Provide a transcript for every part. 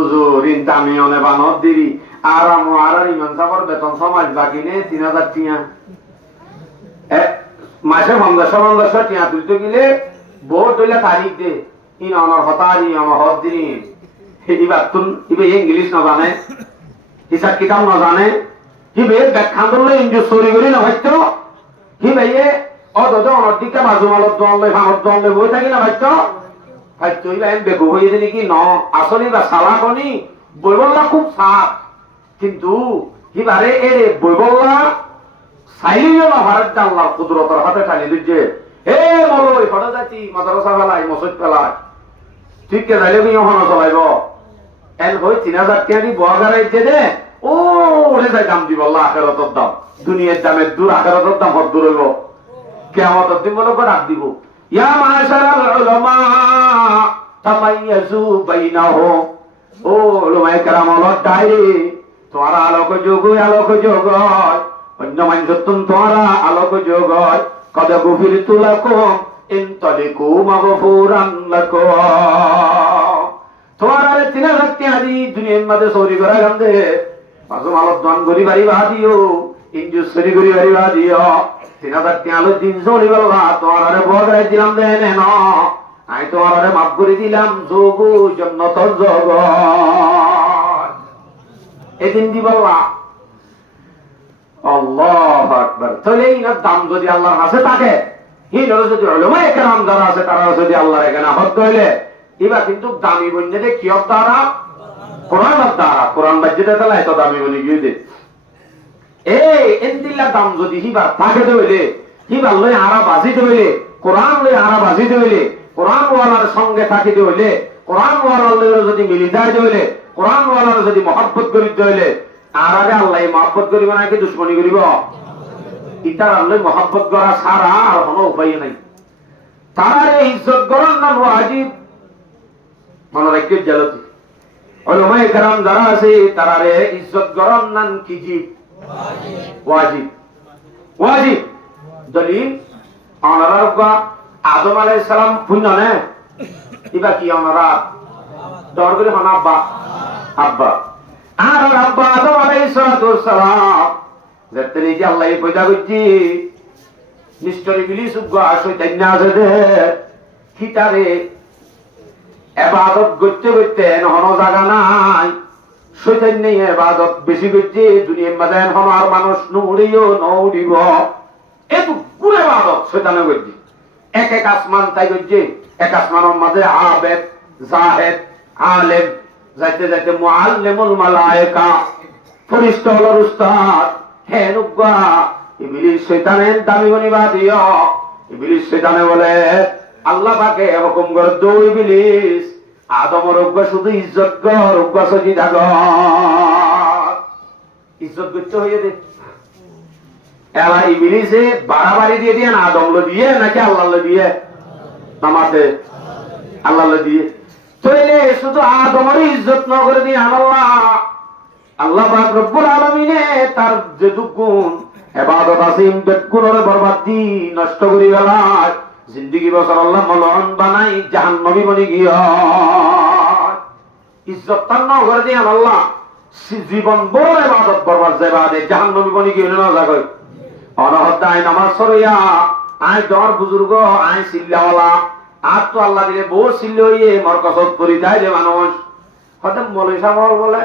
হুজুর ইনতামিয়নে বানত দিবি আর আমার ইমান সাহেবের বেতন সমাজ বাকি নেই 3000 টিয়া মাসে 1500 টিয়া তুলতে গেলে ভোট হইলে তারিখ দে ইন অনর হতারি অনর হদ দিন এবার তুন ইবে ইংলিশ না জানে হিসাব কিতাব না জানে হিবে ব্যাখ্যা করলে ইঞ্জু চুরি করি না ভাইতো হিবে অত অনর দিকে বাজু মালত দলে ভাঙত দলে বই থাকি না ভাইতো ভাইতো ইবা এম বেগু হয়ে দিলি কি ন আসলে বা সালাকনি বইবল্লা খুব সাপ কিন্তু হিবারে এরে বইবল্লা সাইলিও না ভারত আল্লাহ কুদরতের হাতে টানি দিচ্ছে হে মলই ফটো যাচ্ছি মাদ্রাসা ফেলাই মসজিদ ফেলাই ঠিক কে যাইলে কি ওখানে চলাইব এন হই 3000 টাকা দি বগারাইছে দে ও ওরে যাই দাম দিব আল্লাহ আখিরাতের দাম দুনিয়ার দামে দূর আখিরাতের দাম হদ দূর হইব কিয়ামতের দিন বলে ডাক দিব ইয়া মাশারাল উলামা তামাইয়াজু বাইনাহু ও উলামায়ে কেরাম হলো ডাইরে তোমার আলোক যোগ অন্য মানুষ তোমারা আলোক যোগ কদ গভীর তুলাকুম ইনতালিকু মাগফুরান লাকুম তোমার 3000 টাকা দি দুনিয়ার মধ্যে চুরি করা গন্ধে পাঁচ মালত দান করি বাড়ি বাদিও ইনজু চুরি করি বাড়ি বাদিও 3000 টাকা লো দিন চলি বললা তোমার আরে বগরাই দিলাম দেন ন আই তোমার আরে মাফ করে দিলাম যোগ জান্নাতের যোগ এদিন দি বললা আল্লাহু আকবার তাহলে এই দাম যদি আল্লাহর কাছে থাকে এই যদি উলামায়ে কেরাম যারা আছে তারা যদি আল্লাহর এখানে হক হইলে এবা কিন্তু দামি বন্যে কি দ্বারা কোরআনের দ্বারা কোরআন বাজ্যতে তাহলে এত দামি বলি গিয়ে দে এই এন্দিল্লা দাম যদি হিবা থাকে হইলে হিবা লই আরা বাজিতে হইলে কোরআন লই আরা বাজিতে হইলে কোরআন ওয়ালার সঙ্গে থাকিতে হইলে কোরআন ওয়ালার লই যদি মিলি যায় হইলে কোরআন ওয়ালার যদি মহব্বত করিতে হইলে আর আগে আল্লাহ মহব্বত করিব নাকি দুশ্মনী করিব ইতার আল্লাহ মহব্বত করা ছাড়া আর কোনো উপায় নাই তার ইজ্জত করার নাম ওয়াজিব মনে রাখতে জালতি উলামায়ে কেরাম যারা আছে তারারে ইজ্জত করার নাম কি জিব ওয়াজিব ওয়াজিব দলিল আনারা আদম আলাইহিস সালাম পুণ্যনে ইবা কি আনারা দর করে হানা আব্বা আব্বা আর আব্বা আদম আলাইহিস সালাম যেতেনি যে আল্লাহ পয়দা করছি নিশ্চয় ইবলিস উগ্র শয়তান আছে দে কিতারে ইবাদত করতে করতে নহন জায়গা নাই শয়তান নেই ইবাদত বেশি করছে দুনিয়ার মধ্যে এখন আর মানুষ নুড়িও নউড়িব এত পুরো ইবাদত শয়তানে করছে এক এক আসমান তাই করছে এক আসমানের মাঝে আবেদ জাহেদ আলেম যাইতে যাইতে মুআল্লিমুল মালায়েকা ফেরেশতা হলো উস্তাদ হে নুগা ইবলিস শয়তানের দামি বনিবা দিও ইবলিস শয়তানে বলে আল্লাহ পাকে হুকুম করে দৌ ইবলিস আদমের উগ্র শুধু ইজ্জত কর উগ্র সজি থাক ইজ্জত করতে হয়ে দে এলা ইবলিসে বাড়াবাড়ি দিয়ে দিয়ে না আদম লো দিয়ে নাকি আল্লাহ লো দিয়ে নামাতে আল্লাহ লো দিয়ে তইলে শুধু আদমের ইজ্জত না করে দিয়ে আল্লাহ আল্লাহ পাক রব্বুল আলামিনে তার যে গুণ ইবাদত আছে গুণরে বরবাদ দি নষ্ট করি ফেলায় জিন্দেগি বছর আল্লাহ মলন বানাই জাহান্নামী বনি গিয়া ইজ্জত তার না করে দিয়ে আল্লাহ জীবন বড় ইবাদত বরবাদ যাবে জাহান্নামী বনি গিয়ে না জাগয় অনহদায় নামাজ সরিয়া আয় দর বুজুর্গ আয় সিল্লাওয়ালা আর তো আল্লাহ দিলে বহু সিল্ল হইয়ে মরকসত করি যায় যে মানুষ হয়তো মৌলভী সাহেব বলে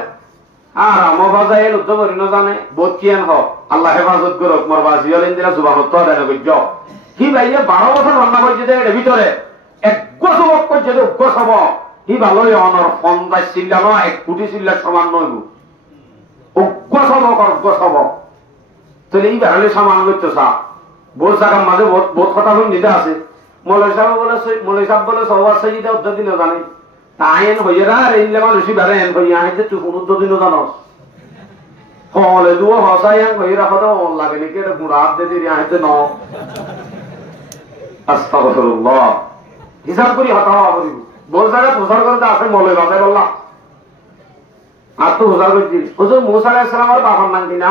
আর আমার বাজায় লুদ্ধ করি না জানে বোধ কিয়ান হ আল্লাহ হেফাজত করুক মরবাসী হলেন দিনা জুবানত দেন বুঝছ কি ভাইয়ে 12 বছর রান্না করছে এর ভিতরে এক গোসবক করছে গোসব কি ভালোই অনর 50 চিল্লা নয় 1 কোটি চিল্লার সমান নইব গোসবক আর গোসবক তাহলে এই বেড়ালে সামান করতে চা বোধ জায়গার মাঝে বোধ কথা হয়ে নিতে আছে মৌলভী সাহেব বলে সবার সাজিতে উদ্যোগ দিন জানে তাইন হইয়ে রা রেলে মানুষই বেড়ে এন হইয়া আইতে তুই কোন উদ্যোগ দিন জানস হলে দুও হসাই এন হইয়ে রাখা তো লাগে নাকি এটা গুড়া হাত দিয়ে দিয়ে আইতে ন আস্তাগফিরুল্লাহ হিসাব করি হতাওয়া করি বোধ জায়গায় প্রচার করতে আসে মৌলভী বাজায় বললাম আর তো প্রচার করছি হুজুর মুসা আলাইহিস সালামের বাবার নাম কিনা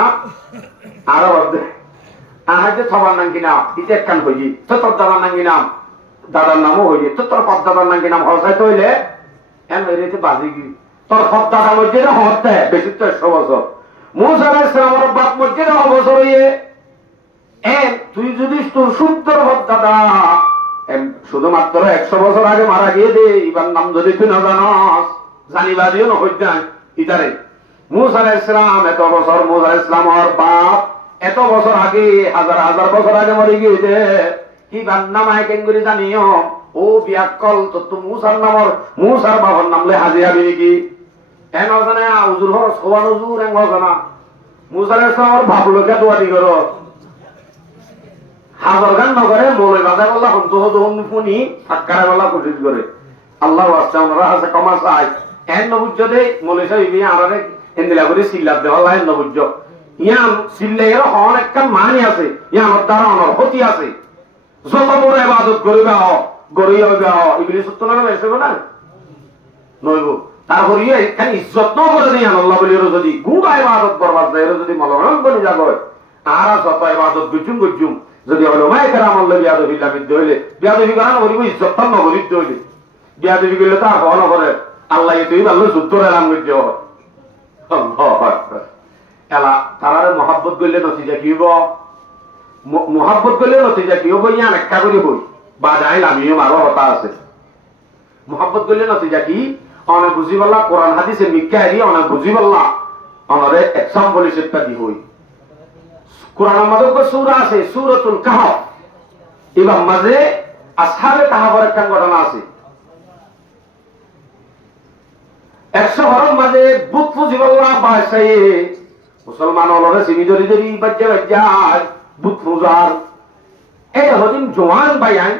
আরো বলতে আহাজে সবার নাম কিনা ইতে একখান হইজি তো তোর দাদার নাম কিনা দাদার নামও হইজি তো তোর পদ্মাদার নাম কিনা হসাইতে হইলে এন হইতে বাজি গি তোর সপ্তাহটা মসজিদে হতে বেশি তো 100 বছর। মুসা আলাইহিস সালামের বাপ মসজিদে অবসর হইয়ে তুই যদি তোর সুন্দর হত্যাটা শুধুমাত্র 100 বছর আগে মারা গিয়ে দে, এবার নাম যদি তুই না জানাস জানিবা দিও না হইতে ইতারে। মুসা আলাইহিস সালাম এত বছর, মুসা আলাইহিস সালামের বাপ এত বছর আগে, হাজার হাজার বছর আগে মরে গিয়েছে, কি নামায় কেন করে জানিও ও বিয়াকল তো মুসার নামর মুসার বাবার নামলে হাজি হাবি নাকি এন জানে হুজুর হর সোয়ান হুজুর এন জানা মুসা আলাইহিস সালামের বাপ লোকে দোয়ারি করো হাজার গান নগরে মৌলে বাজার আল্লাহ শুনি সাক্ষারে আল্লাহ কোশিশ করে আল্লাহ ওয়াস্তে ওনারা আছে কমা চাই এন নবুজ্জ দে মৌলে সাহেব আমারে এন্দিলা করে সিল্লাত দে আল্লাহ এন নবুজ্জ ইয়াম সিল্লাইয়ের হন একটা মানি আছে ইয়ামর দ্বারা অনর হতি আছে যত বড় ইবাদত করিবা গরিয়া গাও ইবলিস তো না এসে না নইব তারপর এখানে ইজ্জত ন করে দেই আল্লাহ বলি যদি গুড়া ইবাদত বরবাদ যায় যদি মলরণ বনি যাবে আর যত ইবাদত গুজুম যদি উলামায়ে কেরাম আল্লাহ বিয়াদবিল্লাহ বিদ হইলে বিয়াদবি করানো বলিব ইজ্জত ন গরিব হইলে বিয়াদবি করলে তা হন করে আল্লাহ এতই আল্লাহ যুদ্ধ এলাম করে দেও আল্লাহু আকবার এলা তারারে মহব্বত করলে নতিজা কি হইব মহব্বত করলে নতিজা কি হইব ইয়ান একটা করে হই বাজাইল আমিও মারো হতা আছে মহব্বত করলে নতিজা কি অনেক বুঝি বললা কোরআন হাদিসে মিথ্যা এরি অনেক বুঝি বললা অনরে এক্সাম্পল হিসেবটা দি হই কোরআনের মধ্যে সূরা আছে সূরাতুল কাহফ এবার মাঝে আসহাবে কাহফের একটা ঘটনা আছে 100 ঘরের মাঝে বুত পুজি বললা বাসায় মুসলমান হলরে সিমিদরি দরি বাজ্জা বাজ্জার বুত পূজার এই হদিন জওয়ান ভাইয়ান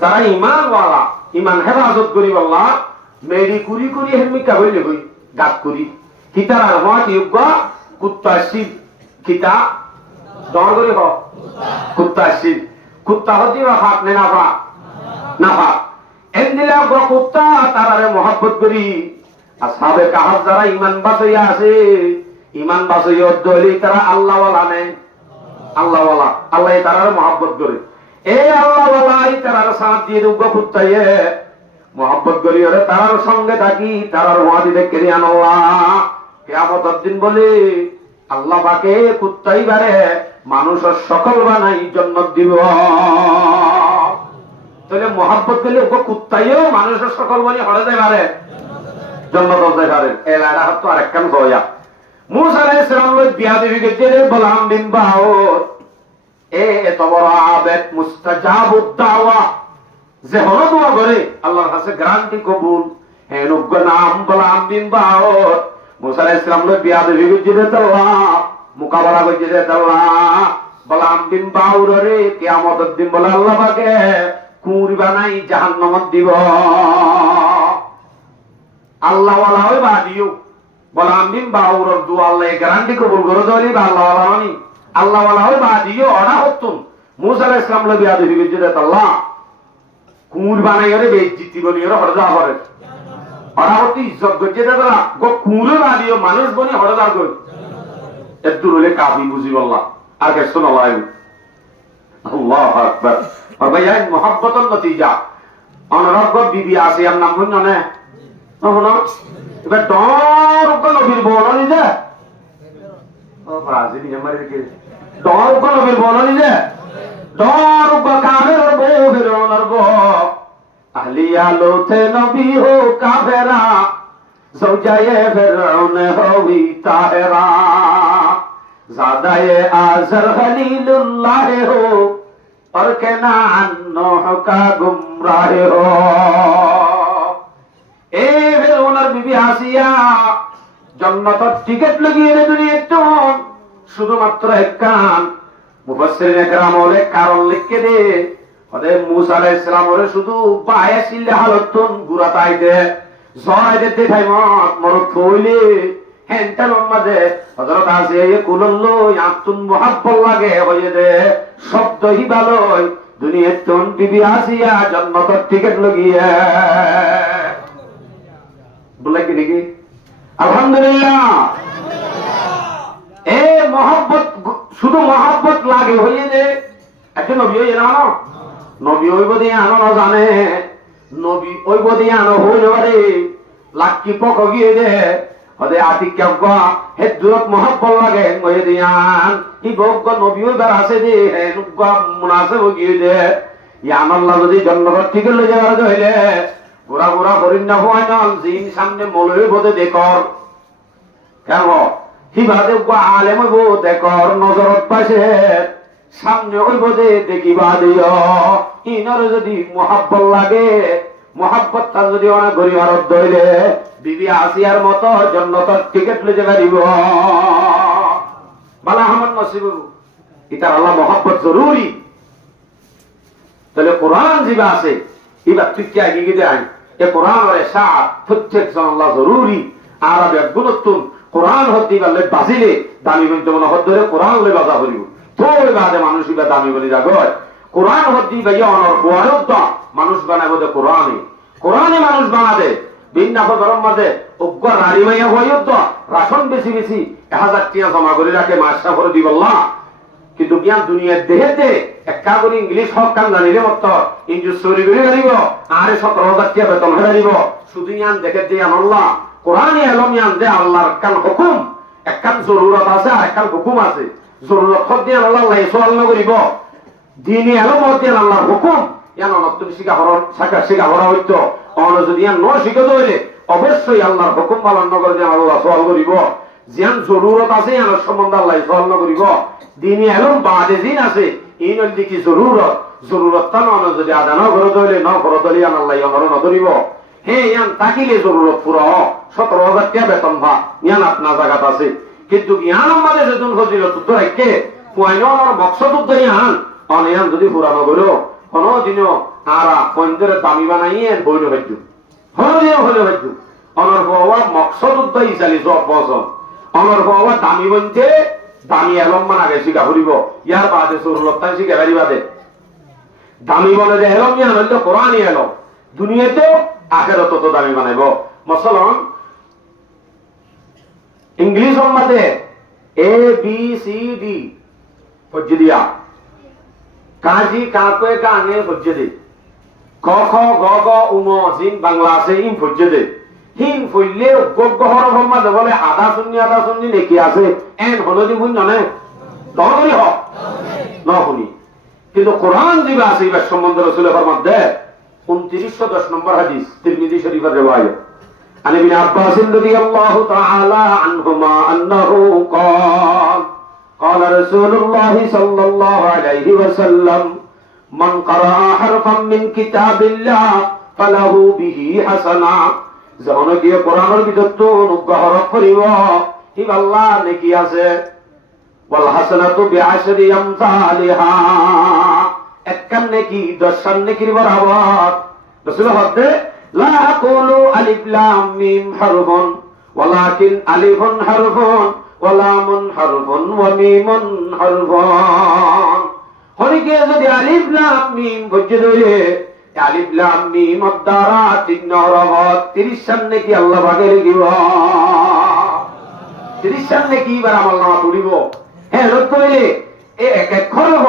যারা ঈমানওয়ালা ঈমান হেফাজত করি বললা মেরি কুরি কুরি হেমিকা হইলে হই গাত করি কিতার আর হওয়া যোগ্য কুত্তা শিব কিতা দর করি হ কুত্তা শিব কুত্তা হদি হাত নে নাফা নাফা এন্দিলা কুত্তা তারারে মহব্বত করি আসহাবে কাহফ যারা ঈমান বাঁচাইয়া আছে ঈমান বাঁচাইয়া দলি তারা আল্লাহওয়ালা নেই আল্লাহওয়ালা আল্লাহ তারারে মহব্বত করে এই আল্লাহওয়ালাই তারার সাথ দিয়ে দুগ্গ কুত্তাইয়ে মহব্বত করি ওরে তারার সঙ্গে থাকি তারার ওয়াদি দেখে আল্লাহ কিয়ামতের দিন বলে আল্লাহ পাকে কুত্তাই বারে মানুষের সকল বানাই জান্নাত দিব তাহলে মহব্বত করলে ও কুত্তাইও মানুষের সকল বানি হড়ে যায় পারে জান্নাত যায় পারে এলাকা তো আরেকখান হইয়া মুসা আলাইহিস সালাম লই বিয়া দিবি গেছে বলাম বিন বাউর এত বড় আবেদ মুস্তাজাবুদ দাওয়া যে হলো দোয়া করে আল্লাহর কাছে গ্যারান্টি কবুল হে নবগ নাম বলাম বিন বাউর মুসা আলাইহিস সালাম লই বিয়া দিবি গেছে আল্লাহ মুকাবালা কইছে আল্লাহ বলাম বিন বাউর রে কিয়ামতের দিন বলে আল্লাহ পাকে কুঁড়ি বানাই জাহান্নামত দিব আল্লাহ ওয়ালা হই বাদিও বলাম বিন বাউরর দোয়া আল্লাহ গ্যারান্টি কবুল করে দলি বা আল্লাহ ওয়ালা মানি আল্লাহ ওয়ালা হই বাদিও অড়া হতুম মুসা আলাইহিস সালাম লই বিয়া দিবি গেছে আল্লাহ কুঁড় বানাই রে বেইজ্জতি বলি রে হরজা করে অড়া হতি ইজ্জত গজে দাদা গো কুঁড়ে বাদিও মানুষ বনি হরজা কই এদুর হলে কাফি বুঝি বললাম আর কে শোনো ভাই আল্লাহু আকবার ভাইয়া মুহাব্বতের নতিজা অনরগ বিবি আছে আর নাম হইন না না এবার ডর কো নবীর বলনি যে ও ব্রাজিল আমারে কে ডর কো নবীর বলনি যে ডর কো কাফের বউ ফিরওয়ার গো আহলি আলোতে নবী হো কাফেরা زوجائے فرعون ہوئی طاہرہ زادہ آزر خلیل اللہ ہو اور کنعان نوح کا گمراہ ہو اے فرعون اور بی بی আসিয়া জান্নাতের টিকেট লাগিয়ে দুনিয়া টন শুধুমাত্র একখান মুফাসসিরিন کرام বলে কারণ লিখে দে ওরে মুসা আলাইহিস সালাম ওরে শুধু বায়াসিল হালতন গুরাতাই দে জয় দিতে ভাইমত মরত হইলে হেনটার মাঝে হযরত আসিয়া কুলল্লো আতুন মুহাব্বত লাগে হয়ে দে শব্দ হি ভালোই দুনিয়ার তোন বিবি আসিয়া জান্নাতের টিকেট লাগিয়ে বলে কি দেখি আলহামদুলিল্লাহ এ মোহাব্বত শুধু মোহাব্বত লাগে হয়ে দে একটা নবী হই না নবী হইব দিয়ে আনো না জানে নবী ওই বদি আনো হইল পারে লাকি পক গিয়ে দে হদে আতিক কেমকা হে দূরত মহব্বত লাগে ময়ে দিয়ান ই বগ্গ নবীও বার আছে দে হে নুগা মুনাসিব গিয়ে দে ইয়ান আল্লাহ যদি জন্নত ঠিক লই যাওয়ার হইলে গোরা গোরা করিন না হয় না জিন সামনে মলই বদে দেখর কেন হিবাদে গো আলেম হইব দেখর নজরত পাইছে সামনে হইব দে দেখিবা দিও ইনর যদি মহব্বত লাগে মহব্বতটা যদি অনেক গরিমারত দইলে বিবি আসিয়ার মতো জন্নতর টিকেট লইতে পারিব বালা আমার নসিব ইতার আল্লাহ মহব্বত জরুরি তাহলে কোরআন জিবা আছে এবার তুই কি আগে গিয়ে আই এ কোরআন রে সাত প্রত্যেক জন আল্লাহ জরুরি আর আবে গুণতুন কোরআন হতে গেলে বাজিলে দামি বলতে মনে হত ধরে কোরআন লই বাজা করিব তোর বাদে মানুষ ইবা দামি বলি জাগয় কোরআন হতে ভাইয়া অনর কোয়ারত মানুষ বানাবো দে কোরআনে কোরআনে মানুষ বানাবে বিন্নাফ গরম মাঝে উগ্র রাড়ি মাইয়া হইত রাশন বেশি বেশি 1000 টিয়া জমা করে রাখে মাসা করে দিবল্লা কিন্তু জ্ঞান দুনিয়ার দেহেতে একটা করে ইংলিশ হক কান জানিলে মত ইংলিশ চুরি করে জানিব আরে 17000 টিয়া বেতন হয়ে দিব শুধু জ্ঞান দেখে দিয়ে আল্লাহ কোরআনে এলম জ্ঞান দে আল্লাহর কান হুকুম একখান জরুরত আছে আর একখান হুকুম আছে জরুরত দিয়ে আল্লাহ লাইসওয়াল না করিব দিনে এলম দিয়ে আল্লাহর হুকুম ইয়ান নতুন শিখা হর শাখা শিখা হরা হইতো অন যদি ইয়ান ন শিখে দইলে অবশ্যই আল্লাহর হুকুম পালন না করে আল্লাহ সওয়াল করিব জিয়ান জরুরত আছে ইয়ান সম্বন্ধে আল্লাহ সওয়াল না করিব দিনে এলম বাদে দিন আছে এই নদী কি জরুরত তা নন যদি আদা না করে দইলে ন করে দইলে ইয়ান আল্লাহ ইয়ান না করিব হে ইয়ান তাকিলে জরুরত পুরো 17000 টাকা বেতন ভা ইয়ান আপনার জায়গাত আছে কিন্তু ইয়ান আমাদের যেদিন ফজিলত তো রাখে পয়নর মকসদ তো ইয়ান অনিয়ান যদি পুরানো করো কোন দিনও আরা পয়েন্টের দামি বানাইয়ে বইল হইজ হলিও হলিও হইজ অনর হওয়া মকসদ উদ্দাই চালি সব বছর অনর হওয়া দামি বনতে দামি এলম মান আগে শিখা ফুরিব ইয়ার বাদে সুরলতান শিখে বাড়ি বাদে দামি বলে যে এলম ইয়ান হইল কোরআনই এলম দুনিয়াতেও আখেরাতে তো দামি বানাইব মসলন ইংলিশ মাঝে এ বি সি ডি পড়ছে দিয়া কাজি কাকয়ে কাঙে ফজ্জে দে ক খ গ গ উম জিন বাংলা আছে ইম ফজ্জে দে হিন ফইলে গগ হরফ মাঝে বলে আধা শূন্য নেকি আছে এন হলদি বুঝ জানে দহরি হ ন শুনি কিন্তু কোরআন জিবা আছে ইবার সম্বন্ধে রাসূলের ফরমাতে 2910 নম্বর হাদিস তিরমিজি শরীফের riwayat আন ইবনে আব্বাস রাদিয়াল্লাহু তাআলা আনহুমা আন্নাহু قال قال رسول الله صلى الله عليه وسلم من قرأ حرفا من كتاب الله فله به حسنة যখন কি কোরআনের ভিতর তো অনুগ্রহ করিব কি আল্লাহ নেকি আছে ওয়াল হাসানাতু বিআশরি আমসালিহা একখান নেকি 10 নেকির বরাবর রাসূল হতে লা আকুলু আলিফ লাম মিম হারফুন ওয়ালাকিন আলিফুন হারফুন ওয়ালামুন হারফুন ওয়া মিমুন হারফুন হরিকে যদি আলিফ লাম মিম বুঝে দইলে আলিফ লাম মিম দ্বারা 3 হরফ 30 সামনে কি আল্লাহ ভাগে লিখিব 30 সামনে কি বার আমল নামা তুলিব হ্যাঁ রত কইলে এ এক এক হরফ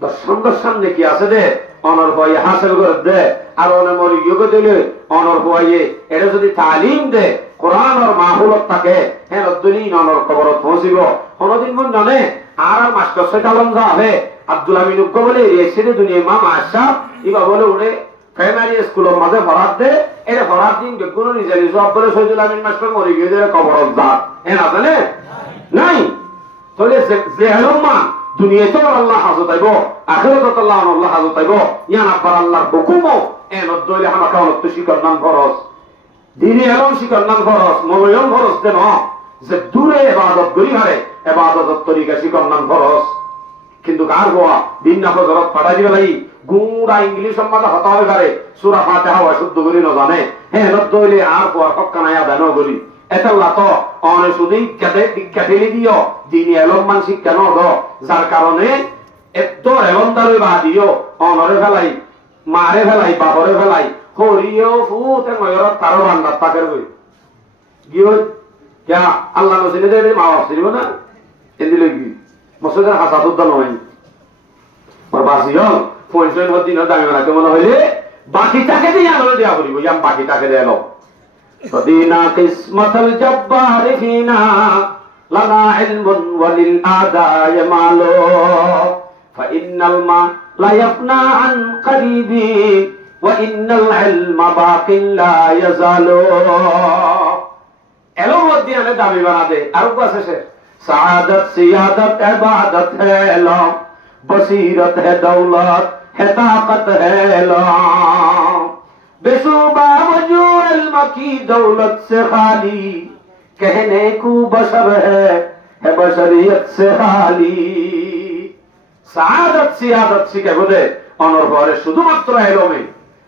10 সামনে কি আছে দে অনর ভয় হাসিল করে দে আর অনে মরি যোগ দিলে অনর ভয়ে এটা যদি তালিম দে কোরআন আর মাহফিলত থাকে হ্যাঁ রদ্দুলি অনর কবরত পৌঁছিব কোনদিন মন জানে আর মাস্টার সেকালম যাবে আব্দুল আমিন উক্ক বলে এসে দুনিয়া মা মাশা ইবা বলে ওরে প্রাইমারি স্কুলের মাঝে ফরাত দে এটা ফরাত দিন বেগুন রিজালি সব বলে সৈয়দুল আমিন মাস্টার মরি গিয়ে দে কবরত যা এ না জানে নাই তাহলে যে আলমা দুনিয়াতে আল্লাহ হাজত আইব আখিরাতে আল্লাহ হাজত আইব ইয়ান আবার আল্লাহর হুকুমও এন দইলে আমাকে অনত্ব শিকর নাম ফরজ দিনে এলম শিকর নাম ফরজ মলয়ম ফরজ দেন যে দূরে ইবাদত করি হারে ইবাদতের তরিকা শিকর নাম ফরজ কিন্তু কার হওয়া দিন না হজরত পাঠাই দিবে ভাই গুড়া ইংলিশ সম্মাদে হতা হবে পারে সূরা ফাতিহা অশুদ্ধ করি না জানে হ্যাঁ দইলে আর পর হক্কা নাই আদায় না করি এতাল্লাহ তো অনে শুধুই কেটে দিও দিনে এলম মান শিক্ষা ন যার কারণে এত রেবন্দারে বা দিও অনরে ফেলাই মারে ফেলাই বাপরে ফেলাই হরিও ফুতে ময়রত তারও বান্দার তাকের বই গিয়ে क्या আল্লাহ নসিলে দে মা আসিব না এদিলে কি মসজিদের হাসাতুদ্দা নয় আর বাসিও পয়সা দিন দামি বানাতে মনে হইলে বাকিটাকে দিয়ে আলো দেয়া করিব ইয়াম বাকিটাকে দেলো فدينا قسمة الجبار فينا لنا علم وللأعداء مال فإن الماء لا يفنى عن قريب وإن العلم باق لا يزال علم ودينا দামি বানা দে আর কো আছে সে سعادت سیادت عبادت ہے علم بصیرت ہے دولت ہے طاقت ہے علم بشوبہ وجو علم کی دولت سے خالی کہنے کو بشر ہے بشریت سے خالی سعادت سیادت শিখে বলে অনর পরে শুধুমাত্র এলমে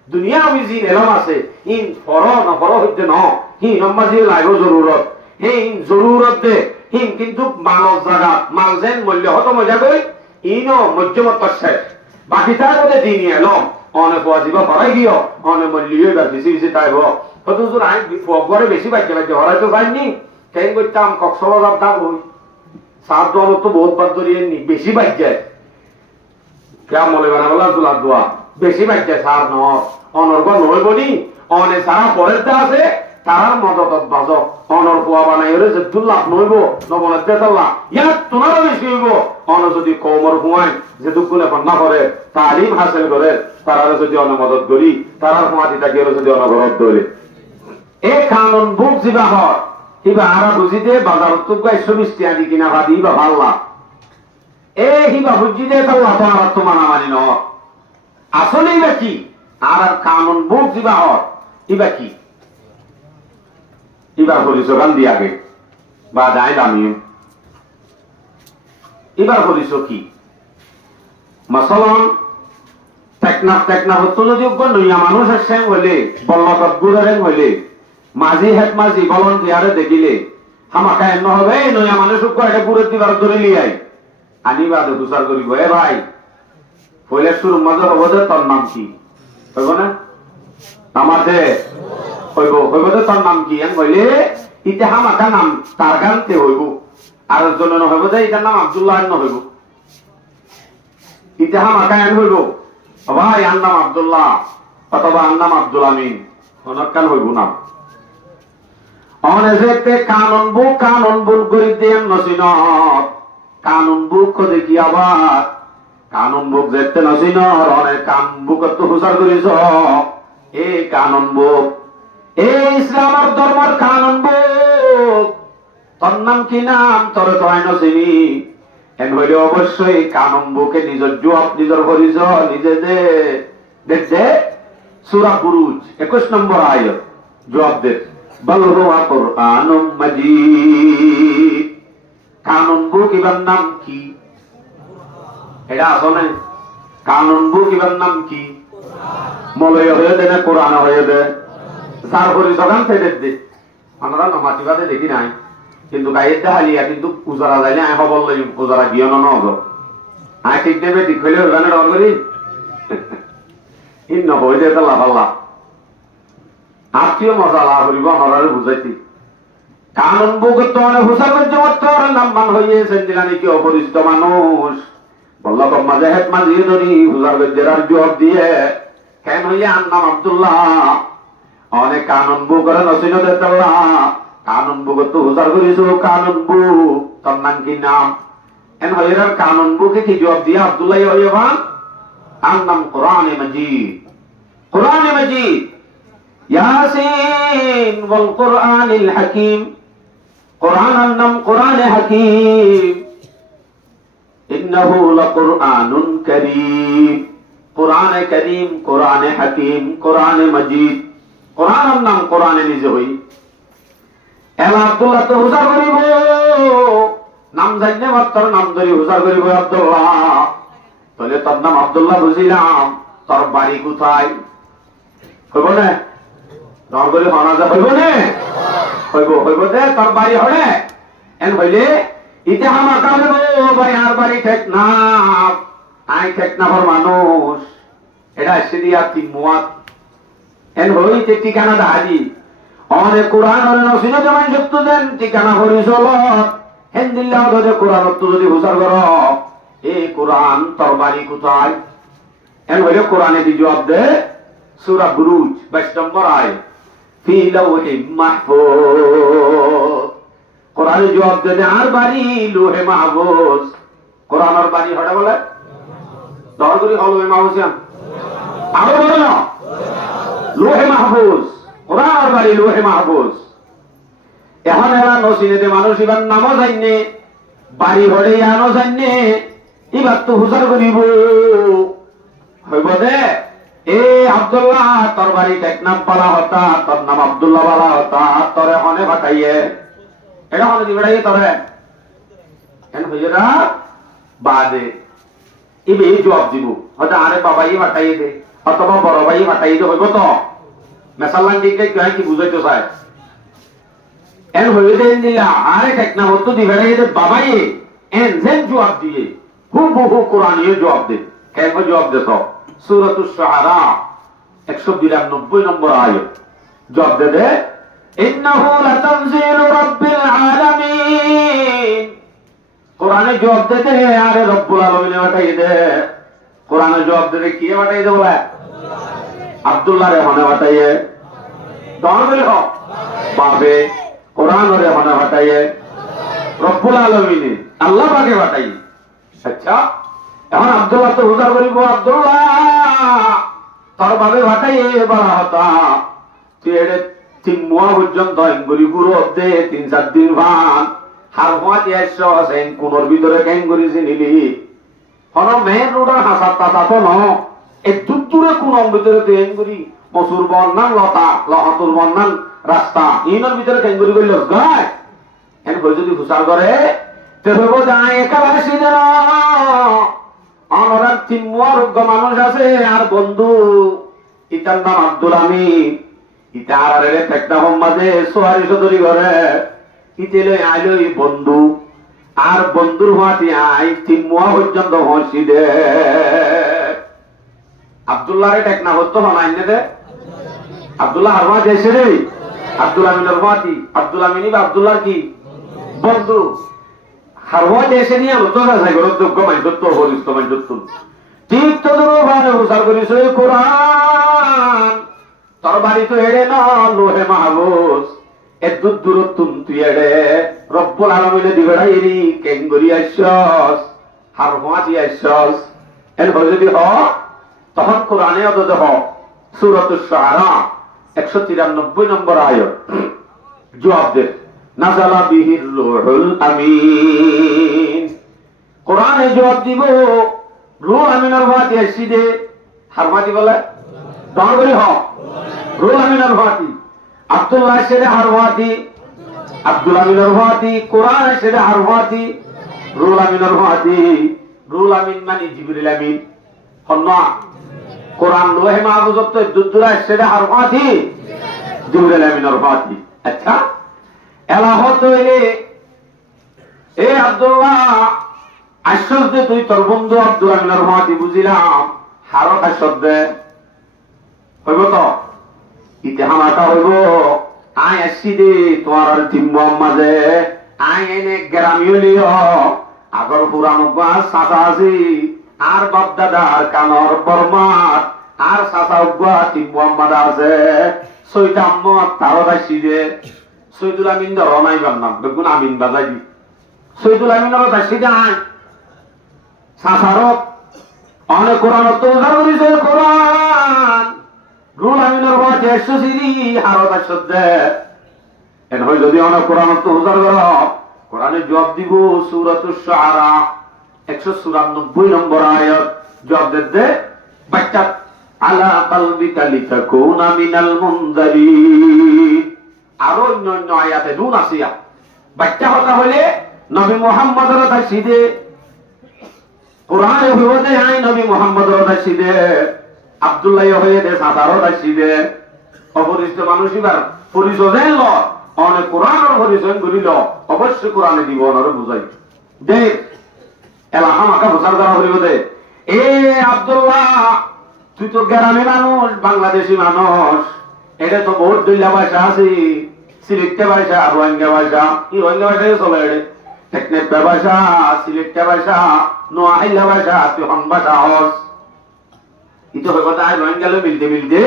দুনিয়াবি জিন এলম আছে ইন ফরন ফর হইতে ন হি নমাজি লাগো জরুরত হে জরুরত দে হিম কিন্তু মানব জায়গা মালজেন মূল্য হত মজা কই ইনো মধ্যমত শেষ বাকি তার মধ্যে দিন এলম অনেক ওয়াজিব পড়াই গিয়ে অনেক মূল্য বা বেশি বেশি তাইব কত দূর আই ফগরে বেশি বাক্য বাক্য হরাই তো পাইনি কেন করতাম কক্সবাজার দাম হই সাত দল তো বহুত বাদ ধরিয়ে নি বেশি বাক্য क्या মনে বানাবলা জুলা দোয়া বেশি বাক্য সার ন অনর্গ নয় বনি অনে সারা পরেতে আছে তার মদত বাজ অনর পোয়া বানাই রে যে দুল্লাহ নইব নবনে তেতাল্লাহ ইয়া তোমার বেশি হইব অন যদি কওমর হুয়াই যে দুগুনে পান্না করে তালিম হাসিল করে তারা যদি অনুমদত করি তারার সমাধি তাকে যদি অনগরত ধরে এ কানুন বুক জিবা হয় হিবা আরা বুঝিতে বাজারত তো 120 টাকা দি কিনা ভাদি বা ভাল্লা এ হিবা বুঝিতে আল্লাহ তাআলা তো মানামানি ন আসলেই বা কি আর কানুন বুক জিবা হয় হিবা কি এবার বলিস গান দিয়ে আগে বা যাই দামি এবার বলিস কি মাসালান টেকনা হতো যদি নইয়া মানুষের সেম হইলে বল্লকত গুড়ের হইলে মাঝি হেড মাঝি বলন দিয়ারে দেখিলে হামাকা এন্ন হবে নইয়া মানুষ এটা গুড়ের দিবার ধরে লিয়াই আনিবাদে হুসার করিব এ ভাই হইলে শুরু মজা হবো যে তোর নাম কি হইব না আমার যে হইব হইব যে তোর নাম কি এন বলে ইতে হামাকা নাম তার গানতে হইব আর জন হইব যে এটার নাম আব্দুল্লাহ এন হইব ইতে হামাকা এন হইব ভাই আর নাম আব্দুল্লাহ অথবা আর নাম আব্দুল আমিন অনকান হইব নাম অনেজেতে কানুন বুল করি দেন নসিনত কানুন বুক দেখি আবার কানুন বুক যেতে নসিনত অনেক কান বুক তো হুসার করিস এ কানুন বুক এই ইসলামের ধর্মের কানুন বুক তোর নাম কি নাম তোর তো আইন চিনি এন হইলে অবশ্যই কানুন বুকে নিজের জবাব নিজের পরিচয় নিজে দে দেখছে সূরা বুরুজ 21 নম্বর আয়াত জবাব দে বল হুয়া কুরআনুম মাজিদ কানুন বুক ইবার নাম কি এটা আসলে কানুন বুক ইবার নাম কি মলয় হয়ে দে না কোরআন হয়ে দে যার পরিচয় থেকে দে আমরা নমাতিবাদে দেখি নাই কিন্তু গায়ের দেখালিয়া কিন্তু উজারা যাইলে আয় হবল লাগি উজারা গিয়ে ন হবো আয় ঠিক দেবে ঠিক হইলে ওখানে ডর করি ইন হয়ে যেত লাভাল্লা আত্মীয় মজা লাভ করিব নরারে বুঝাইছি কানুন বুকত অনেক হুসার জগৎ নাম্বান হইয়েছে দিলানি কি অপরিচিত মানুষ বল্লা মাঝে হেট মাঝি ধরি হুসার গজ্জেরার জবাব দিয়ে কেন হইলে আর নাম আব্দুল্লাহ অনেক কানুন বু করে নসিন দেতাল্লাহ কানুন বুক তো হুসার করিস কানুন বু তোর নাম কি নাম এন হইলে কানুন বুকে কি জবাব দিয়ে আব্দুল্লাহ হইবা আর নাম কোরআনে মাজিদ ইয়াসিন ওয়াল কোরআনিল হাকীম কোরআনের নাম কোরআনে হাকীম ইন্নাহু লাকুরআনুন কারীম কোরআনে কারীম কোরআনে হাকীম কোরআনে মাজিদ কোরআনের নাম কোরআনে নিজে হই এলা আব্দুল্লাহ তো হুসার করিব নাম জানলে মাত্র নাম ধরি হুসার করিব আব্দুল্লাহ তাহলে তোর নাম আব্দুল্লাহ বুঝিলাম তোর বাড়ি কোথায় হইব না তোর করে হনা যা হইব না হইব দে তোর বাড়ি হলে এন হইলে ইতে আমার কাছে ভাই আর বাড়ি ঠেক না আই ঠেক না মানুষ এটা সিরিয়া তিন মুয়াত এন হইতে ঠিকানা দাহাজি অনেক কোরআন হলে নসিনে যেমন যুক্ত দেন ঠিকানা হরি চলত হেন দিল্লাহ ধরে কোরআন যদি হুসার কর এই কোরআন তোর বাড়ি কোথায় এন হইলে কোরআনে দি জবাব দে সূরা বুরুজ 22 নম্বর আয়াত ফি লাওহিম মাহফুজ। কোরআনে জবাব দেনে আর বাড়ি লোহে মাহফুজ। কোরআনের বাড়ি হটা বলে দর করি হলো মাহফুজ। আরো বলো না লোহে মাহফুজ। কোরআনের বাড়ি লোহে মাহফুজ। এখন এরা নসিনেতে মানুষ এবার নামও জানে, বাড়ি হরে আনো জানে, এবার তো হুজার করিব হইব দে। এ আব্দুল্লাহ তোর বাড়ি টেকনাম পালা হতা, তোর নাম আব্দুল্লাহ পালা হতা, তোরে হনে ফাটাইয়ে এটা হনে দি বেড়াইয়ে তোরে এন হইরা বাদে ইবে জবাব দিব হয়তো আরে বাবাই ফাটাইয়ে দে অথবা বড় ভাই ফাটাইয়ে দে হইব তো মেসাল্লান দিকে কি বুঝাইতে চায় এন হয়ে দেন দিলা আরে টেকনাম হতো দি বেড়াইয়ে দে বাবাই এন যেন জবাব দিয়ে হুবহু কোরআনিয়ে জবাব দে। কেন জবাব দেছ? সূরাতুশ শুআরা 192 নম্বর আয়াত জবাব দে ইন্নাহু লাতানজিলু রাব্বিল আলামিন। কোরআনে জবাব দে আরে রব্বুল আলামিন বাটাই দে। কোরআনে জবাব দে কি বাটাই দে বলে আব্দুল্লাহ রে হনে বাটাইয়ে দর বলে হ পাবে কোরআন রে হনে বাটাইয়ে রব্বুল আলামিন আল্লাহ পাকে বাটাই। আচ্ছা এখন আব্দুল্লাহ তো হুজার করিব আব্দুল্লাহ তোর ভাবে ভাটাইয়ে বলা হতা তুই এড়ে 3 মাস পর্যন্ত এঙ্গুরি গুরু দে 3-4 দিন ভান হার হওয়াতে আসছো সেন কোনর ভিতরে কেন করিছি নিলি হন মেন রোডের হাসার তাতা তো ন এই দূরে কোন ভিতরে তুই এঙ্গুরি মসুর বন্যান লতা লহাতুর বন্যান রাস্তা ইনের ভিতরে কেন করি করল গায় এন বই যদি হুসার করে তে হইব যায় একেবারে সিধে অনরার 3 মুয়ারুগ্য মানুষ আছে আর বন্ধু ইতার নাম আব্দুল আমিন ইতার আরে একটা সম্মাদে সোয়ারি সদরি ঘরে ইতেলে আইলো বন্ধু আর বন্ধুর হাতে আই 3 মুয়া পর্যন্ত হসি দে আব্দুল্লাহ রে টেকনা হতো হনাই দে আব্দুল্লাহ হারমা যাইছে রে আব্দুল আমিনের হাতি আব্দুল আমিনি বা আব্দুল্লাহ কি বন্ধু হারওয়া দেশে নিয়ে হতো না যাই গরত যোগ্য মাইজত হরিস্ত মাইজত ঠিক তো দরবারে উসার করিস কোরআন তোর বাড়ি তো এড়ে না লোহে মাহফুজ এত দূর তুই এড়ে রব্বুল আলামিনে দিবেড়াই রি কেঙ্গরি আইছস হারওয়া দি আইছস এর যদি হ তখন কোরআনে অত দেখ সূরাতুশ শুআরা 193 নম্বর আয়াত জবাব দে নাযালা বিহির রূহুল আমিন। কোরআনে জবাব দিব রূহ আমিনের ভাতি আসি দে হারমাতি বলে দর বলি হ রূহ আমিনের ভাতি আব্দুল্লাহ সেরে হারওয়াতি আব্দুল আমিনের ভাতি কোরআন সেরে হারওয়াতি রূহ আমিনের ভাতি রূহ আমিন মানে জিবরিল আমিন হন্না কোরআন লোহে মাহফুজ তো দুদুরা সেরে হারওয়াতি জিবরিল আমিনের ভাতি। আচ্ছা এলাহত হইলে এ আব্দুল্লাহ আশ্বাস দে তুই তোর বন্ধু আব্দুল আমিনের মাতি বুঝিলাম হারত আশ্বাস দে হইব তো ইতিহামাটা হইব আই আসছি দে তোমার আর তিম্বম মাঝে আই এনে গ্রামী হলিও আগর পুরানো গাছ চাচা আছি আর বাপ দাদার কানর বরমাত আর চাচা উগুয়া তিম্বম মাদা আছে সইটা আম্মা তারত আসছি দে সৈদুল আমিন ধর নাই বান্নাম বেগুন আমিন বাজাই দি সৈদুল আমিনের দাসি যায় সাসারত অনেক কোরআন তো উদ্ধার করিছে কোরআন রুল আমিনের বাজে এসেছিলি হারত আসদে এন হই যদি অনেক কোরআন তো উদ্ধার কর কোরআনে জবাব দিব সূরাতুশ শুআরা 194 নম্বর আয়াত জবাব দে বাচ্চা আলা কলবিকা লিতাকুনা মিনাল মুনযারিন। আরো অন্য আয়াতে দুন আসিয়া বাচ্চা কথা হলে নবী মুহাম্মদের দাসিদে কোরআনে হইতে আই নবী মুহাম্মদের দাসিদে আব্দুল্লাহ হয়ে দে সাদারও দাসিদে অপরিচিত মানুষ এবার পরিচয় দেন ল অনেক কোরআনের পরিচয় করিল অবশ্যই কোরআনে দিব অনরে বুঝাই দে এলা আমাকে প্রচার করা হইব দে এ আব্দুল্লাহ তুই তো গ্রামে মানুষ বাংলাদেশি মানুষ এটা তো বহুত দুইলা ভাষা আছে সিলেক্টে ভাষা রোহিঙ্গা ভাষা কি রোহিঙ্গা ভাষায় চলে এটা টেকনেপা ভাষা সিলেক্টে ভাষা নোয়াহিলা ভাষা তুই হন ভাষা হস ইতো হয়ে কথা আই রোহিঙ্গা মিলতে মিলতে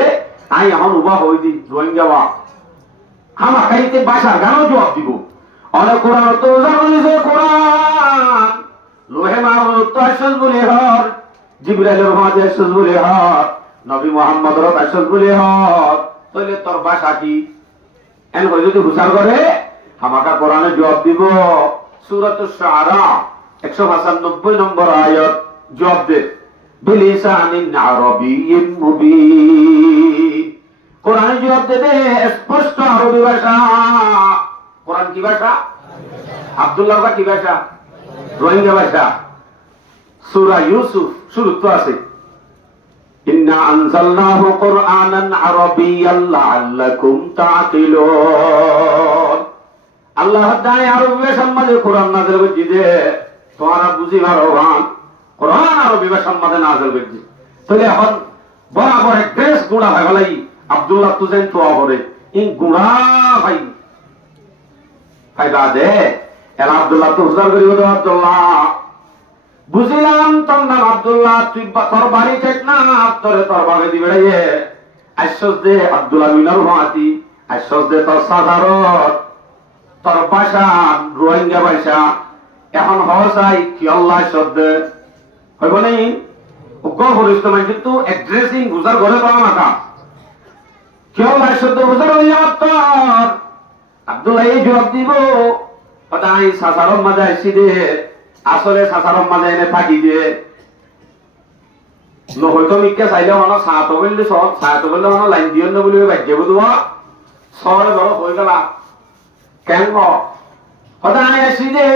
আই এখন উবা হই দি রোহিঙ্গা বা হামাকাইতে বাসার গানও জবাব দিব। অনেক কোরআন তো জানিছে কোরআন লোহে মাহমুদ তো আশাস বলে হর, জিবরাইলের রহমত আশাস বলে হর, নবী মুহাম্মদের আশাস বলে হর। তাহলে তোর ভাষা কি? এন করে যদি হুসার করে আমাকে কোরআনে জবাব দিব। সূরাতুশ শুআরা 195 নম্বর আয়াত জবাব দে বিলিসানিন আরাবিয়্যিন মুবিন। কোরআনে জবাব দেবে স্পষ্ট আরবি ভাষা। কোরআন কি ভাষা? আব্দুল্লাহ কি ভাষা? রোহিঙ্গা ভাষা। সূরা ইউসুফ শুরু তো আছে ইন্না আনজালনাহু কুরআনান আরাবিয়্যান লাআল্লাকুম তাআকিলুন। আল্লাহ তাআলা আরবি ভাষার মধ্যে কোরআন নাযিল করেছে তোমরা বুঝিবার হবান। কোরআন আরবি ভাষার মধ্যে নাযিল করেছে। তাহলে এখন বরাবর এক দেশ গুণা হয় বলাই আব্দুল্লাহ তুজেন তো হবে ইন গুণা ভাই ফায়দা দে এলা আব্দুল্লাহ তো হুজার করিব তো আব্দুল্লাহ বুঝিলাম তোর নাম আব্দুল্লাহ, তুই তোর বাড়ি ঠিক না তোরে তোর বাড়ি দিবে রে আশ্বাস দে আব্দুল্লাহ মিনার হাতি আশ্বাস দে তোর সাধারণ তোর ভাষা রোহিঙ্গা ভাষা এখন হসাই কি আল্লাহ শব্দ হইব নেই গরিষ্ঠ মানুষ কিন্তু অ্যাড্রেসিং বুঝার ঘরে পাওয়া মাথা কি আল্লাহ শব্দ বুঝার তোর আব্দুল্লাহ এই জবাব দিব সদাই সাসারম মাঝে আসি দে আসলে সাসারম মাঝে এনে ফাঁকি দিয়ে নহয়তো মিকে চাইলে হনো সাত বললে সব সাত বললে হনো লাইন দিও না বলে বাজ্য বুঝব সরে বড় হয়ে গেল কেন সদাই আসি দে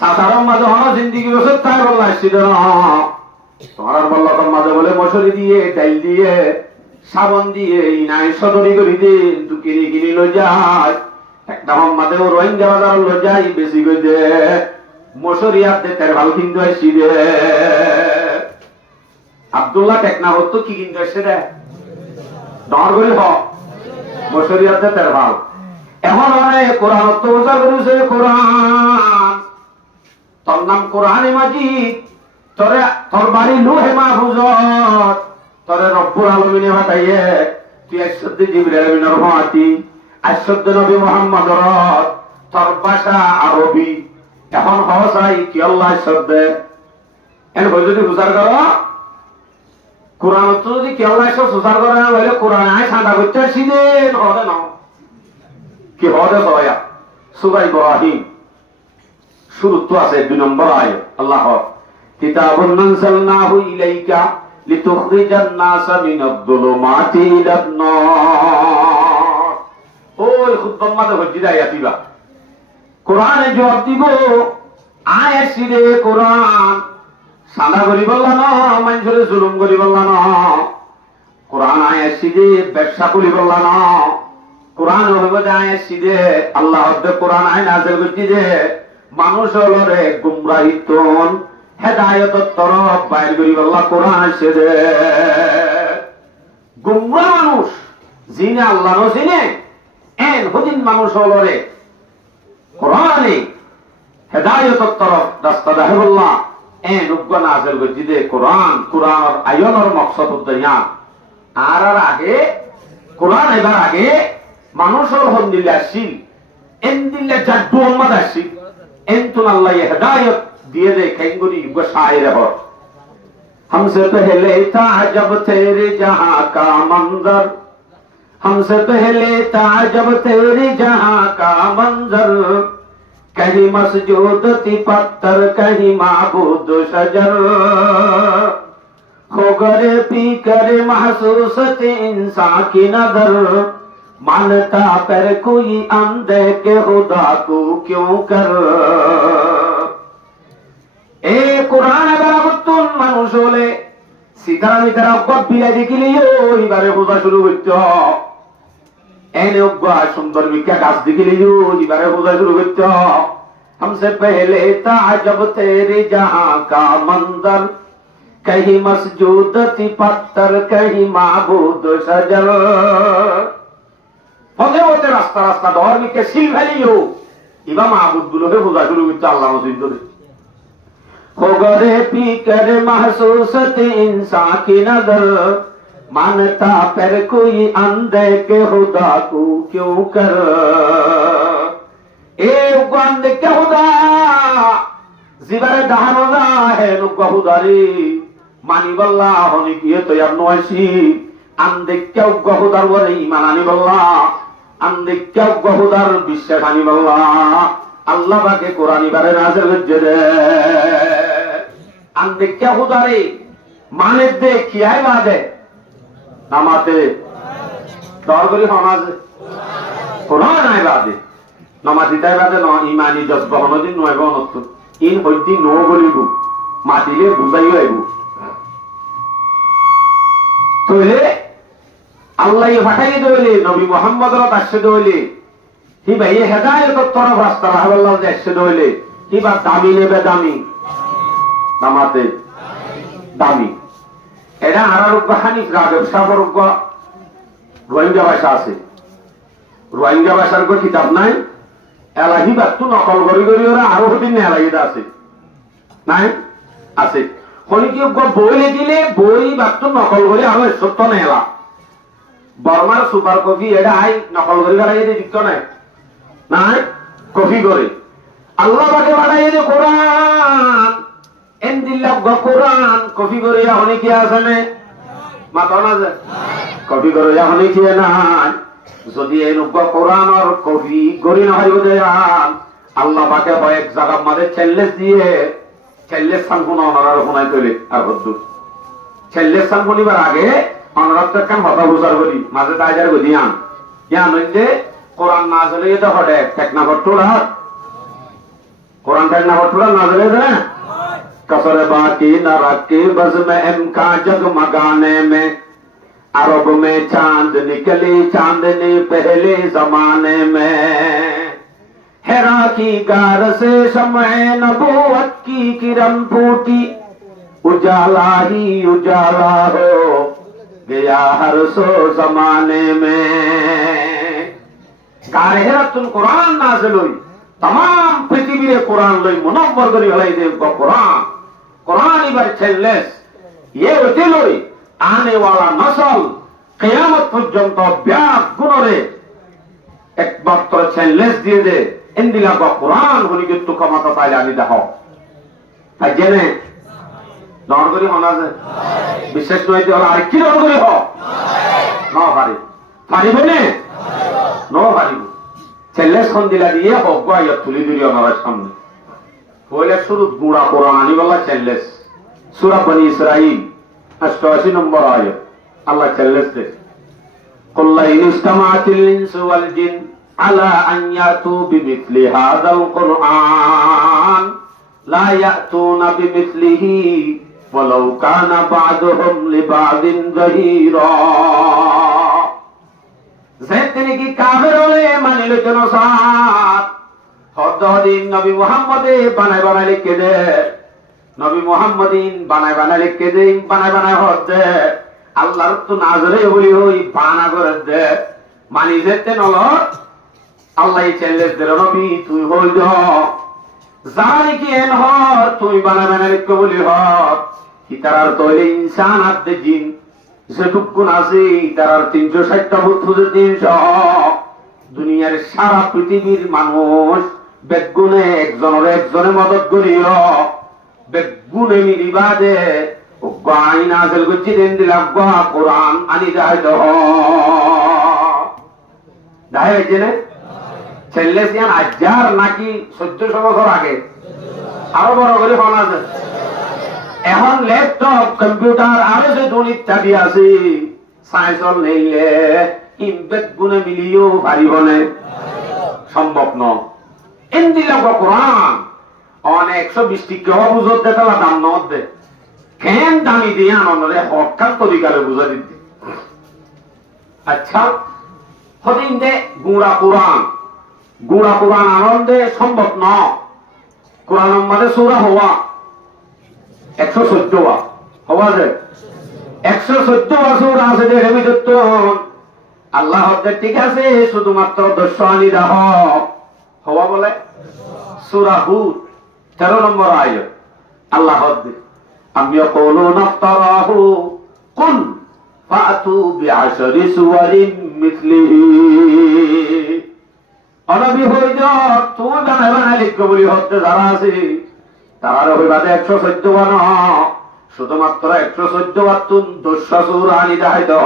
সাসারম মাঝে হনো জিন্দিগি বছর তাই বললা আসি দে তোমার বললা তোর মাঝে বলে মশারি দিয়ে ডাইল দিয়ে সাবন দিয়ে ইনাই সদরি করি দিন তু কিনি কিনি লই যায় একটা মাঝে ও রোহিঙ্গা বাজার লই যাই বেশি করে দে মশরিয়াত দে তের ভাল কিন্তু আসি দে আব্দুল্লাহ টেকনা হতো কি কিন্তু আসছে রে ডর করে হ মশরিয়াত দে তের ভাল এখন অনেক কোরআন তো উজার করেছে কোরআন তোর নাম কোরআনে মাজিদ তোরে তোর বাড়ি লোহে মাহফুজত তোরে রব্বুল আলামিনে হটাইয়ে তুই আশ্রদ্ধ জিবরাইল মিনার হাতি আশ্রদ্ধ নবী মুহাম্মদর তোর ভাষা আরবি এখন হসাই কি আল্লাহ শব্দ এন বই যদি উজার কর কোরআন তো যদি কি আল্লাহ শব্দ উজার করে না বলে কোরআন আয় সাদা করতে সিদে হবে না কি হবে সবাই সূরা ইব্রাহিম শুরু তো আছে 2 নম্বর আয়াত আল্লাহ কিতাবুন আনজালনাহু ইলাইকা লিতুখরিজান নাসা মিনাদ-দুলুমাতি ইলান-নার। ওই খুতবার মাঝে হজ্জিদা আয়াতিবা কোরআনে জবাব দিব আয় আসিরে কোরআন সাদা করি বললা না মানুষের জুলুম করি বললা না কোরআন আয় আসিরে ব্যবসা করি বললা না কোরআন হইব যে আয় আসিরে আল্লাহ কোরআন আয় নাযিল করছি যে মানুষ হলরে গুমরাহিতন হেদায়তের তরফ বাইর করি বললা কোরআন আসছে রে গুমরা মানুষ জিনে আল্লাহ ন জিনে এন হদিন মানুষ হলরে কোরআনে হেদায়তের তরফ রাস্তা দেখাবল্লাহ এন উগ্র নাযিল করছি যে কোরআন কোরআনের আয়নের মকসদ উদ্দয়া আর আগে কোরআন এবার আগে মানুষের হন দিলে আসছিল এন দিলে জাড্ডু উম্মাদ আসছিল এন তুন আল্লাহ হেদায়ত दिए दे कैंगुरी वो शायर हो हमसे पहले था जब तेरे जहां का मंजर हमसे पहले था जब तेरे जहां का मंजर कहीं मस्जिद थी पत्थर कहीं माबूद शजर हो गए पी करे महसूस थे इंसान की नजर मानता पर कोई अंधे के खुदा को क्यों कर এ কোরআন বারাবতুন মানুষ হলে সিতারা মিতারা অব্বত বিলা দেখিলেও এবারে খোঁজা শুরু করতে এনে অব্বা সুন্দর বিকা গাছ দেখিলেও এবারে খোঁজা শুরু করতে हमसे पहले था जब तेरे जहां का मंजर कहीं मस्जिद थी पत्थर कहीं माबूद शजर পথে পথে রাস্তা রাস্তা ধর্মীকে সিল ফেলিও ইবা মাবুদ গুলোকে খোঁজা শুরু করতে আল্লাহ মসজিদ ধরে हो गए पी कर महसूस थे इंसान की नजर मानता पर कोई अंधे के खुदा को क्यों कर ए अंधे के खुदा जीवारे दहानो ना है नुका खुदारी मानी बल्ला होने की तो यार नोशी अंधे क्या उगा खुदार वो नहीं मानानी बल्ला अंधे क्या उगा खुदार विश्वासानी बल्ला अल्लाह बाके कुरानी बारे नाज़िल जदे अंधे क्या खुदारी माने दे किया है बात है नामाते दौड़गरी होना से कुरान है बात है नामाती ताई बात है ना ईमानी जज्बा होना दिन नोए बोनो तो इन होती नो बोली बु मातीले बुझाई है बु तो ये अल्लाह ये फटाई दोले नबी मोहम्मद रा ताशे दोले ही भाई ये हिदायत तो तोरा रास्ता रहा अल्लाह ताशे दोले ही बात दामी ले बे दामी नामाते दामी এরা আরব বাহিনী ব্যবসা করব রোহিঙ্গা ভাষা আছে রোহিঙ্গা ভাষার কো কিতাব নাই এলাহি বাতু নকল করি করি ওরা আরো দিন এলাহিদা আছে নাই আছে কোন কি বই লিখিলে বই বাতু নকল করে আরো সত্য নেলা বর্মার সুপার কপি এটা আই নকল করে গাড়াই দিয়ে দিত না নাই কপি করে আল্লাহ পাকে বানাই দিয়ে কোরআন এন্দিল্লাহ কোরআন কপি করে হনে কি আছে না মাথা না যায় কপি করে হনে কি নাই যদি এই কোরআন আর কপি গরি না হয় দেয়ান আল্লাহ পাকে হয় এক জায়গা মাঝে চ্যালেঞ্জ দিয়ে চ্যালেঞ্জ সানফুনা ওনার ফোনাই কইলে আর বদ্দু চ্যালেঞ্জ সানফুনিবার আগে ওনার তো কাম কথা বুঝার করি মাঝে তাইজার গদিয়ান ইয়া নইলে কোরআন না চলে এটা হটে টেকনা বটুরা কোরআন টেকনা বটুরা না চলে না कसर बाकी न रखे बस में इनका जगमगाने में अरब में चांद निकली चांदनी पहले जमाने में हेरा की गार से शम्ए नबूवत की किरण फूटी उजाला ही उजाला हो गया हर सो जमाने में गारे हेरातुल कुरान नाज़िल हुई तमाम पृथ्वी रे कुरान लई मुनव्वर करी हलाई दे कुरान कुरान इबर चेल्लेस ये होते लई आने वाला नस्ल कियामत पर्यंत ब्याग गुणरे एकमात्र चेल्लेस दिए दे इंदिला को कुरान होनी के तो कमाता पाइले आनी देखो अजेने नरगरी होना से विशेष नइते हला আর কি নরগরি হ না পারি পারিবনে নো পারিব चेल्लेस খন দিলা দিয়ে হগা ইয়া তুলি দিও আমার সামনে পয়লা শুরু গুড়া কোরআন আনি বলা चेल्लेस সূরা বনি ইসরাইল 88 নম্বর আয়াত আল্লাহ चेल्लेस দে কুল্লা ইনস্তামাতিল ইনসু ওয়াল জিন আলা আন ইয়াতু বিমিসলি হাযাল কুরআন লা ইয়াতুনা বিমিসলিহি ওয়ালাউ কানা বা'দুহুম লিবা'দিন যাহিরা যেতেনে কি কাফের হলে মানিলে কেন সাথ হদ্দিন নবী মুহাম্মদে বানায় বানায় লিখে দে নবী মুহাম্মদিন বানায় বানায় লিখে দে বানায় বানায় হদ্দে আল্লাহর তো নাজরে বলি হই বানা করে দে মানি যেতে নল আল্লাহ চ্যালেঞ্জ দিল নবী তুই হই দ জানি কি এন হ তুই বানায় বানায় লিখে বলি হ কি তার তৈরি ইনসান আদে জিন যেটুকুন আছে তার 360টা বুদ্ধের 300 দুনিয়ার সারা পৃথিবীর মানুষ বেগুনে একজনের মদত করিও বেগুনে মিলিবাদে ও গাই নাযিল করছি দেন দিলাম কোরআন আনি যায় তো দায় হয়েছে না ছেলেসিয়ান 1000 নাকি 1400 বছর আগে আরো বড় করে বানা যায় এখন ল্যাপটপ কম্পিউটার আর যে দুনিত চাবি আছে সাইন্সল নেইলে ইমবেদ গুণে মিলিও পারিবনে সম্ভব ন ইন্দিলা কোরআন অনেক 120 টাকা বুঝত দেতলা দাম নদ দে কেন দামি দিয়া নরে হকাল তরিকারে বুঝা দিতে আচ্ছা হদিন দে গুড়া কোরআন আনন্দে সম্ভব ন কোরআনের মধ্যে সূরা হওয়া 114 হওয়া যায় 114 সূরা আছে দেখে বিদত আল্লাহ হতে ঠিক আছে শুধুমাত্র 10 আনি দাও হওয়া বলে সূরা হুদ 13 নম্বর আয়াত আল্লাহ হতে আমি ইয়াকুলুনা নাফতারাহু কুল ফাতু বিআশরি সুওয়ারিন মিসলিহি অনবী হইজ তুমি বানাই লিখো বলি হতে যারা আছে তার হইবাদে 114 বান শুধুমাত্র 114 বার তুন 200 সূরা আনি দেখাইতো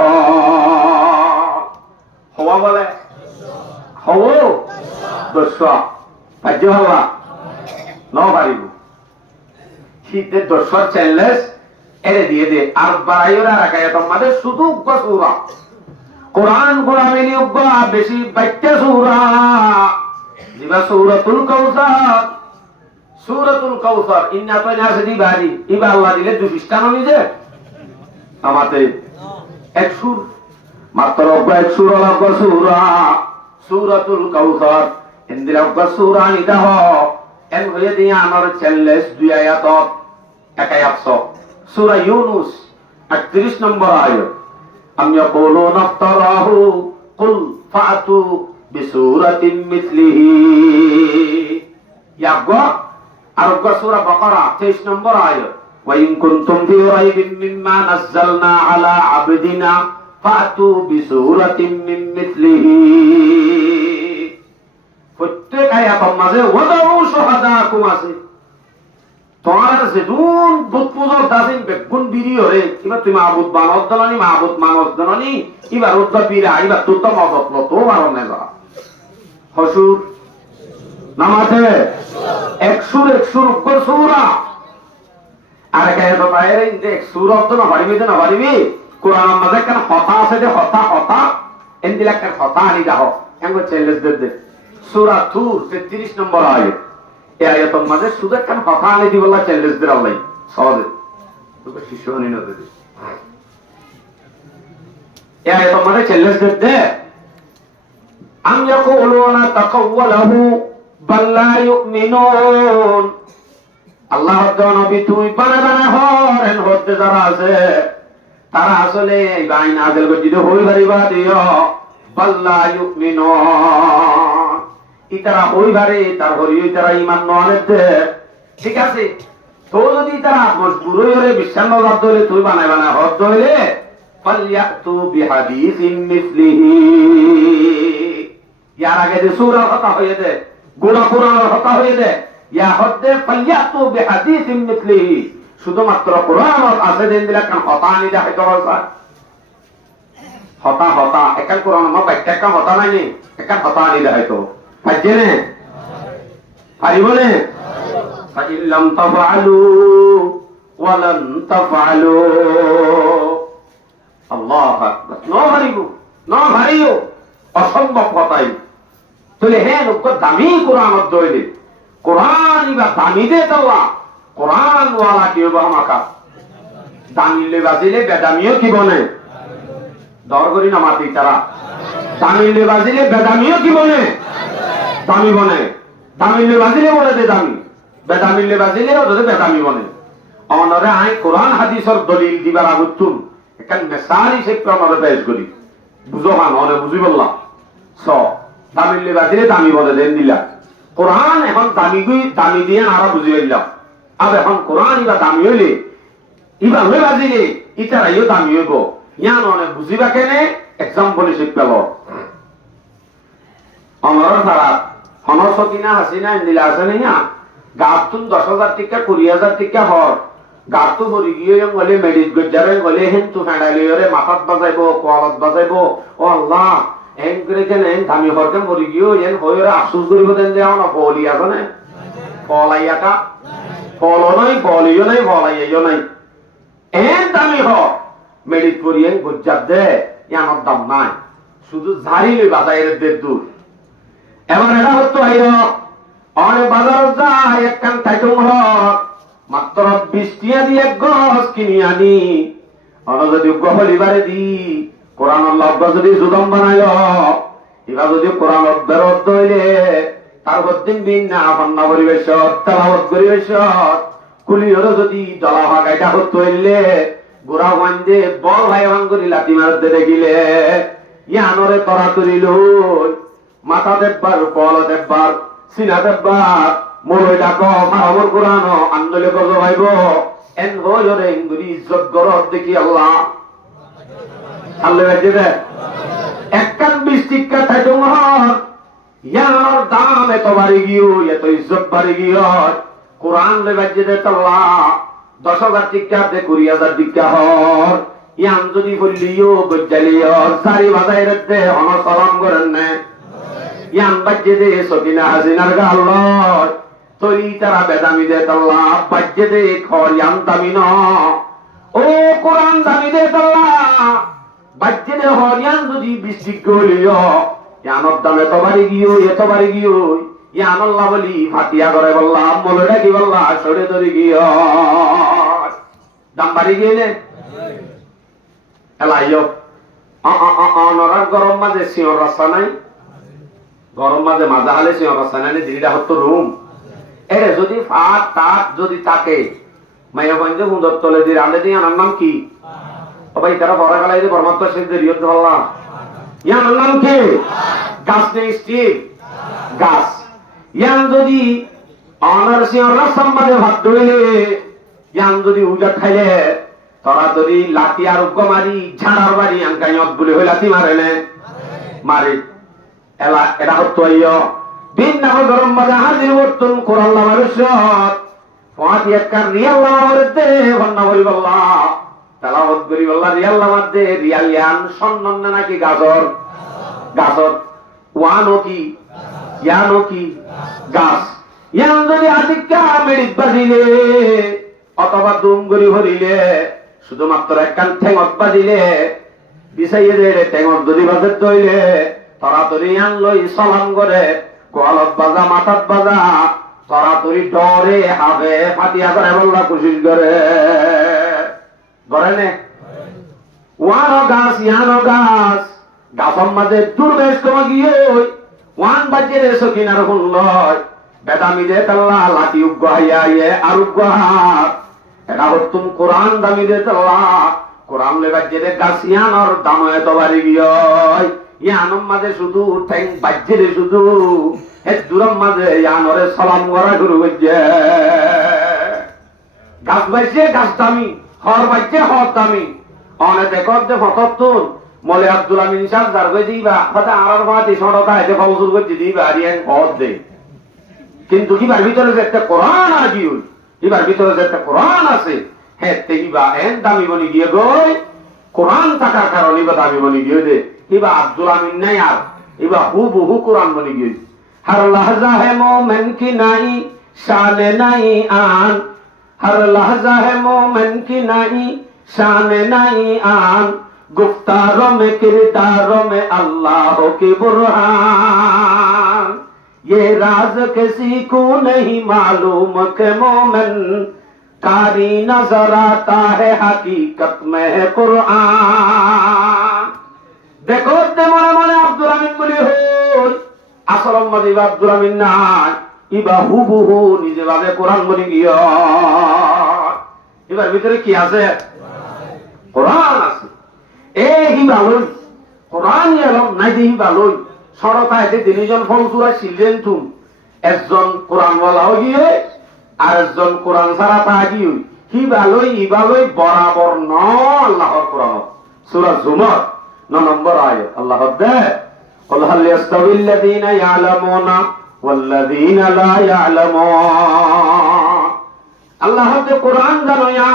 হওয়া বলে হও 200 পাইজ হওয়া ন পারিব শীতে 200 চ্যালেঞ্জ এরে দিয়ে দে আর বাড়াইরা রাখায় তোমাদের শুধু সূরা কোরআন কোরআনে নিয়োগ বেশি বাইতে সূরা দিবা সূরাতুল কাউসার ইন্না তাইনা সাদি বাড়ি ইবা আল্লাহ দিলে 2 টানো নিজে আমাতে এক সুর মাত্র এক সুর অল্প সূরা সূরাতুল কাউসার ইন্দিরা অল্প সূরা নিদা হ এন হয়ে দিয়া আমার 42 আয়াত এক আয়াত সূরা ইউনুস 38 নম্বর আয়াত আম ইয়াকুলুনা ইফতারাহু কুল ফাতু বিসূরাতিন মিসলিহি ইয়াগো আর সূরা বাকারা 23 নম্বর আয়াত ওয়া ইন কুনতুম ফি রাইবিন মিম্মা নাযালনা আলা আবদিনা ফাতু বিসূরাতিন মিন মিসলিহি প্রত্যেক আয়াতের মাঝে ওয়াদাউ শুহাদাকুম আছে তোমার যেদুন বুত পূজা দাসিন বেগুন বিরি হরে কিবা তুমি মাবুদ বানদ দলানি মাবুদ মানদ দলানি কিবা রুদ্দ বিরা ইবা তুত মদত তো বারনে যা হসুর নামাতে 100 সূরা আর কে তো বাইরে ইনতে 100 তো না পারিবি কোরআন মাঝে কেন কথা আছে যে কথা এন্দিলা কেন কথা আনি দাও এঙ্গো চ্যালেঞ্জ দে সূরা তুর 33 নম্বর আয়াত এই আয়াতের মাঝে শুধু কেন কথা আনি দিবল্লা চ্যালেঞ্জ দে আল্লাহ সহজে তো শিশু আনি না দে এই আয়াতের মাঝে চ্যালেঞ্জ দে আম ইয়াকুলুনা তাকাওয়ালাহু বাল লা ইউমিনুন আল্লাহ নবী তুমি বানা হরেন হতে যারা আছে তারা আসলে এই বাইন নাযিল করতে হই বাড়িবা দিও বাল লা ইউমিনুন ইতারা হই বাড়ি তার হরি তারা ঈমান নলে ঠিক আছে তো যদি তারা মজবুর হয়ে বিশ্বাস না ধরে তুই বানা হত ধরে ফালয়াতু বিহাদিসিন মিসলিহি ইয়ার আগে যে সূরা কথা হয়ে দে গোড়া কোরআনের কথা হয়ে দে ইয়া হদ্দে ফালয়াতু বিহাদিসিন মিসলিহি শুধুমাত্র কোরআন আছে দেন দিলা কান কথা আনি দা হয়তো হতা একাল কোরআন মা বাইটা কা হতা নাই নি একাল হতা আনি দা হয়তো পাইছেনে পারিবনে ফাইল্লাম তাফআলু ওয়ালান তাফআলু আল্লাহু আকবার ন হারিও অসম্ভব কথাই তাহলে হে লোক দামি কোরআন দইলে কোরআন ইবা দামি দে তাওয়া কোরআন ওয়ালা কি বা মাকা দামিলে বাজিলে বেদামিও কি বনে দর করি না মাতি তারা দামিলে বাজিলে বেদামিও কি বনে দামি বনে দামিলে বাজিলে বলে দে দামি বেদামিলে বাজিলে ওদের বেদামি বনে অনরে আই কোরআন হাদিসের দলিল দিবার আগুতুন এখান মেসাল হিসেবে প্রমাণে পেশ করি বুঝো হান অনে বুঝি বললা স দামিলে বাজিলে দামি বলে দেন দিলা কোরআন এখন দামি দিয়ে আরা বুঝি পাইলাম আর এখন কোরআন ইবা দামি হইলে ইবা হয়ে বাজিলে ইতারাইও দামি হইব ইয়ান অনে বুঝিবা কেনে এক্সাম্পল হিসেবে পেল অনর ধারা হনস কিনা হাসিনা দিলা আছে না গাতুন 10,000 টাকা 20,000 টাকা হর গাতু মরি গিয়ে বলে মেডিট গজারে বলে হেন্তু ফেডালিওরে মাথাত বাজাইবো কোয়ালত বাজাইবো ও আল্লাহ এন করে কেন দামি হরকে মরি গিয়ে এন হইরে আফসোস করিব দেন যে আমরা বলি আছে না ফলাইয়াটা ফলো নাই বলিও নাই ফলাইও নাই এন দামি হ মেডিট করিয়ে গজার দে ইয়ানোর দাম নাই শুধু ঝাড়িলে বাজাইরে দে দূর এবার এরা হতো আইও অনেক বাজার যায় একখান থাইতুম হক মাত্র 20 টিয়া দিয়ে এক গছ কিনি আনি অন যদি গহলিবারে দি কোরআনের লব্ধ যদি জুদম বানায় এবার যদি কোরআন বেরত হইলে তার দিন দিন না ভান্না পরিবেশ তেলাওয়াত পরিবেশ কুলিয়র যদি জলা ভাগাইটা হতো হইলে গোড়া বান্ধে বল ভাই ভাঙ্গুরি লাঠি মারতে দেখিলে ইয়ানরে তরা করিল মাথা দেববার কল দেববার সিনা দেববার মোরই ডাকো মারামর কোরআন আন্দোলে গজ ভাইব এন হইরে ইংরি ইজ্জত গরত দেখি আল্লাহ আল্লাহ রাজ্যে দে একখান বৃষ্টিকা থাকুন ইয়ানোর দাম এত বাড়ি গিয়ে এত ইজ্জত বাড়ি গিয়ে কোরআন রাজ্যে দে তাল্লা 10,000 টিকা দে 20,000 টিকা হর ইয়ান যদি বললিও গজ্জালিও সারি বাজায় দে অনসরম করেন না ইয়ান বাজ্যে দে সকিনা হাসিনার গাল্লর তৈরি তারা বেদামি দে তাল্লা বাজ্যে দে খর ইয়ান দামি ন ও কোরআন দামি দে তাল্লা বাজ্যে দে হর ইয়ান যদি বৃষ্টি গলিও ইয়ানোর দাম এত বাড়ি গিয়ে ইয়ান আল্লাহ বলি ফাটিয়া করে বললাম মলটা কি বললা সরে ধরে গিয়ে দাম বাড়ি গিয়ে নে এলাইও অনরার গরম মাঝে সিঁহর রাস্তা নাই গরম মাঝে মাজা হালে সিঁহর রাস্তা নাই দিদিটা হতো রুম এরে যদি ফাট টাট যদি থাকে মাইয়াগঞ্জ সুন্দর তলে দিয়ে রাঁধে দিয়ে আনার নাম কি ভাই তারা বড় গেলাই যে পরমাত্ম শেখ দিয়ে রিয়ত বললাম ইয়ানোর নাম কি গাছ নেই স্টিল গাছ ইয়ান যদি অনার সিঁহর রাস্তার মাঝে ভাত ধরিলে ইয়ান যদি উজা খাইলে তোরা যদি লাঠি আর উগ্র মারি ঝাড়ার বাড়ি আঙ্কাই বলে হয়ে লাঠি মারে নে মারে এলা এটা হতো দিন না গরম মাঝে হাজির করতুন কোরআন মানুষ পাঁচ একখান রিয়াল নামার দে ভন্না বলি বললা তেলাওয়াত করি বললা রিয়াল নামার দে রিয়াল ইয়ান সন্নন নাকি গাজর গাজর ওয়ানও কি ইয়ানও কি গাছ ইয়ান যদি আদিকা মেরিত বাজিলে অথবা দুম গরি ভরিলে শুধুমাত্র একখান ঠেঙত বাজিলে বিছাইয়ে দে ঠেঙত যদি বাজে তৈলে তরাতরি আন লই সলাম করে গোয়ালত বাজা মাথাত বাজা তরাতরি ডরে হাবে ফাটিয়া করে বললা কোশিশ করে নে ওয়ানো গাছ ইয়ানো গাছ গাছর মাঝে দুর্বেশ কমা গিয়ে ওয়ান বাজে রে সকিনার হুন লয় বেদামি দে তাল্লা লাঠি উগ্র হাইয়া ইয়ে আর উগ্র হাত এটা হতুন কোরআন দামি দে তাল্লা কোরআন লে বাজে দে গাছ ইয়ানোর দাম এত বাড়ি গিয়ে ইয়ানোর মাঝে শুধু ঠ্যাং বাজে রে শুধু এ দূরম মাঝে ইয়ানোরে সালাম করা শুরু করছে গাছ বাজছে গাছ দামি হর বাজছে হর দামি অনে দেখত যে ফততুন মলে আব্দুল আমিন সাহেব যার দিবা কথা আর ভাতি সড়কা এতে ফৌজুর করতে দিবা আর ইয়ান হদ দে কিন্তু কিবার ভিতরে যে একটা কোরআন আজি হই কিবার ভিতরে যে একটা কোরআন আছে হ্যাঁ তেইবা এন দামি বনি গিয়ে গই কোরআন থাকার কারণে বা দামি বনি গিয়ে দে কিবা আব্দুল আমিন নাই আর ইবা হুবহু কোরআন বনি গিয়ে हर लहजा है मोमिन की नहीं शान नहीं आन हर लहजा है मोमिन की नहीं शान नहीं आन गुफ्तारों में किरदारों में अल्लाह की बुरहान ये राज किसी को नहीं मालूम के मोमिन कारी नजर आता है हकीकत में है कुरान देखो ते मने मने अब्दुल आमीन বলি হই আসলম মাঝে আব্দুল আমিন নাই ইবা হুবহু নিজে ভাবে কোরআন বলি গিয়া এবার ভিতরে কি আছে কোরআন আছে এই হিবালই কোরআন এলম নাই দি হিবালই সরতায় যে তিনজন ফলসুরা ছিলেন তুম একজন কোরআনওয়ালা গিয়ে আর একজন কোরআন ছাড়া তা গিয়ে হিবালই ইবালই বরাবর ন আল্লাহর কোরআন সূরা জুমার 9 নম্বর আয়াত আল্লাহ দে قل هل يستوي الذين يعلمون والذين لا يعلمون الله তে কোরআন জানো ইয়া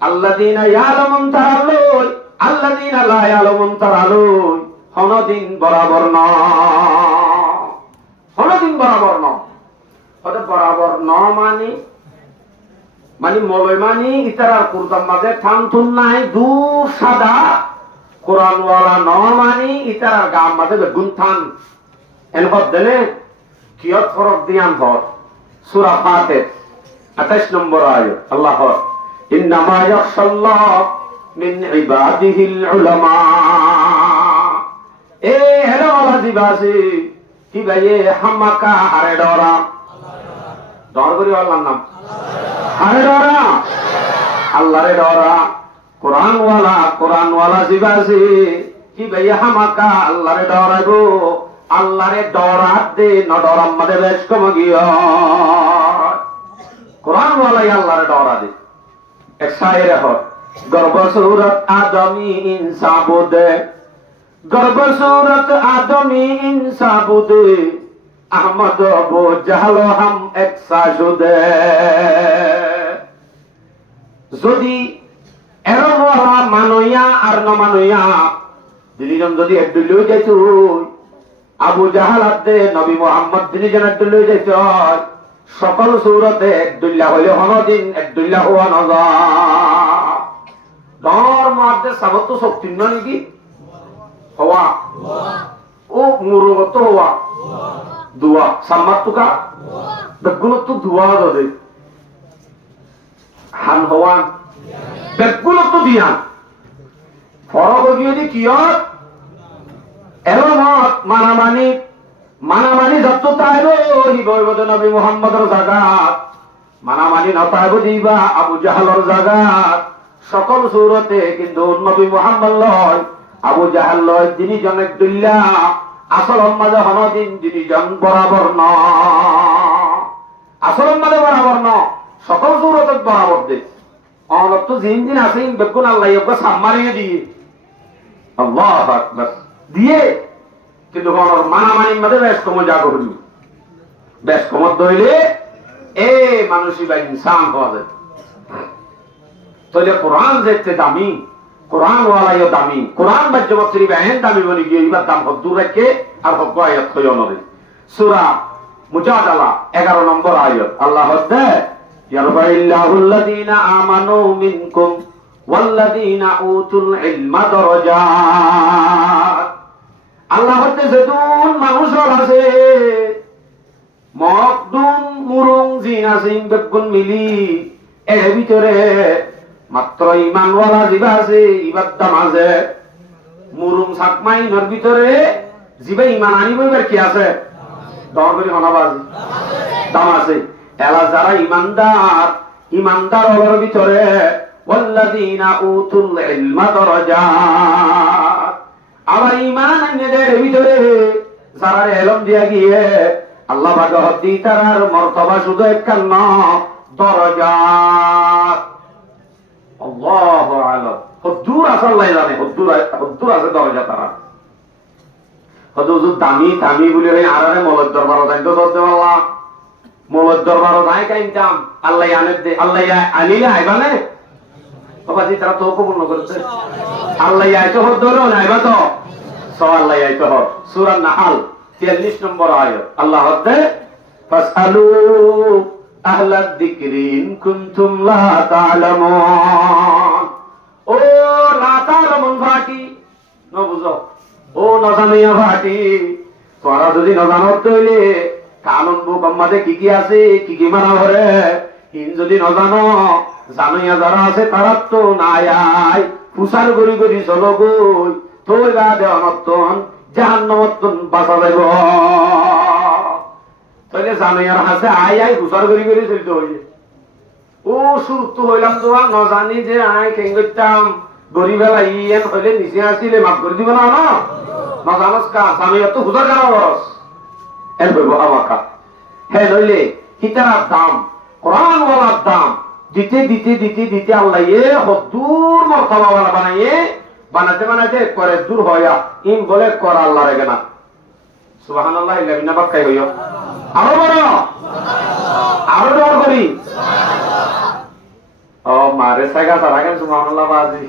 الذين يعلمون তারালই الذين لا يعلمون তারালই হনদিন বরাবর ন হনদিন বরাবর ন ওটা বরাবর ন মানে মলয় মানে ইতারা কুরতাম মাঝে থামথুন নাই দূর সাদা কোরআনওয়ালা ন মানি ইতার গাম মাঝে গুনথান এনবদ দেনে কিয়ত ফরক দিয়ান ভর সূরা ফাতির 28 নম্বর আয়াত আল্লাহ ইন্নামা ইয়াখশাল্লাহ মিন ইবাদিহিল উলামা এ হেলো ওয়ালা দিবাসি কি ভাইয়ে হামাকা হারে ডরা ডর করি আল্লাহর নাম হারে ডরা আল্লাহরে ডরা কোরআনওয়ালা জিবাসি কি ভাইয়া হামাকা আল্লাহরে ডরাইবো আল্লাহরে ডরাত দে ন ডরাম মাদে বেশ কম গিয়া কোরআনওয়ালাই আল্লাহরে ডরা দে এক শায়ের হয় গর্ব সুরত আদমি ইনসাবুদে, গর্ব সুরত আদমি ইনসাবুদে, আহমদ আবু জাহল হাম একসাজুদে। যদি এরমওয়ালা মানইয়া আর ন মানইয়া দিলিজন যদি একটু লই যাইত, আবু জাহাল আদে নবী মুহাম্মদ দিলিজন একটু লই যাইত, সকল সূরতে একদুল্লাহ হইলে হনদিন একদুল্লাহ হওয়া নজা ধর্ম আদে সাবত শক্তি নাকি হওয়া ও মুরগত হওয়া দুয়া সাম্মাতুকা বেগুনত দুয়া দে হান হওয়া বেগুনত দিয়ান ফরক গিয়ে দি কিয়ত এলমত মানামানি মানামানি যত তাইব হিবদ নবী মুহাম্মদর জাগাত, মানামানি নতাইব দিবা আবু জাহালর জাগাত। সকল সূরতে কিন্তু নবী মুহাম্মদ লয় আবু জাহাল লয়, যিনি জন একদুল্লাহ আসল মাঝে হনদিন যিনি জন বরাবর ন, আসল মাঝে বরাবর ন, সকল সূরত বরাবর দে অনত জিন জিন আছে বেগুন আল্লাহ ওকে সাম্মানিয়ে দিয়ে আল্লাহু আকবার দিয়ে, কিন্তু মানামানির মধ্যে বেশ কম জাগ হইল, বেশ কমত ধরলে এ মানুষই বা ইনসান হওয়া যায়। তাহলে কোরআন যেতে দামি, কোরআন ওয়ালাইও দামি, কোরআন বাজ্যবত শরীফ এহেন দামি বলে গিয়ে এবার দাম হদ্দুর রেখে আর হক আয়াত হইও নরে। সূরা মুজাদালা 11 নম্বর আয়াত আল্লাহ হদ্দে ইয়ারফাইল্লাহুল্লাযীনা আমানু মিনকুম ওয়াল্লাযীনা উতুল ইলমা দারাজাত। আল্লাহ হতে যেতুন মানুষ আছে মকদুম মুরুং জিন আছে বেগুন মিলি এর ভিতরে মাত্র ইমানওয়ালা জিবা আছে ইবার দাম আছে, মুরুং সাকমাইনের ভিতরে জিবা ইমান আনিব এবার কি আছে দর করে হনাবাজি দাম আছে। এলা যারা ইমানদার, ইমানদার হওয়ার ভিতরে ওয়াল্লাযীনা উতুল ইলমা দারাজাত, আবার ইমান আনদের ভিতরে যারা এলম দিয়া গিয়ে আল্লাহ পাক হদি তার মর্তবা শুধু একখান না দরজাত। আল্লাহু আলাম হদ্দুর আল্লাহ জানে, হদ্দুর আছে দরজা তারা হদুর দামি দামি বলে আরে মৌলদ দরবার যাই তো চলতে পারলা, মৌলদ দরবার যাই কাইতাম আল্লাহ আনে দে, আল্লাহ আনিলে আইবানে বাবাজি তারা তো কবুল করতে আল্লাহ আইতো হদ্দুর আইবা তো আল্লাহ আইতো হদ। সূরা নাহল 43 নম্বর আয়াত আল্লাহ হদ্দে ফাসআলু আহলাদ যিকরি ইন কুনতুম লা তা'লামুন। ও লা তা'লামুন ভাটি ন বুঝো, ও নজানিয়া ভাটি তোরা যদি নজানত তৈলে কানুন বুক আমাদে কি কি আছে কি কি মানা ভরে ইন যদি নজানো জানাইয়া যারা আছে তারা তো নাই আই ফুসার গরি গরি চলো গই তোর গা দেওয়ানতন জাহান্নামতন বাঁচা যাইব। তাহলে জানাইয়ার হাসে আই আই ফুসার গরি গরি চলতে হইলে ও সুরত হইলাম তো ন জানি যে আই কেঙ্গতাম গরিবেলা ইয়েন হইলে নিচে আসিলে মাফ করে দিব না না জানাস কা জানাইয়া তো ফুসার কেন বরস এর বলবো আমাকা হ্যাঁ নইলে হিতারার দাম কোরআন ওয়ালার দাম দিতে দিতে দিতে দিতে আল্লাহ এ হদ্দুর মর্তবা ওয়ালা বানাইয়ে বানাতে বানাতে করে দূর হইয়া ইন বলে কর আল্লাহ রেগে না সুবহানাল্লাহ ইল্লা বিনা বাক্কাই হইও আরো বড় আরো দর করি ও মারে সাগা তারা কেন সুবহানাল্লাহ বাজি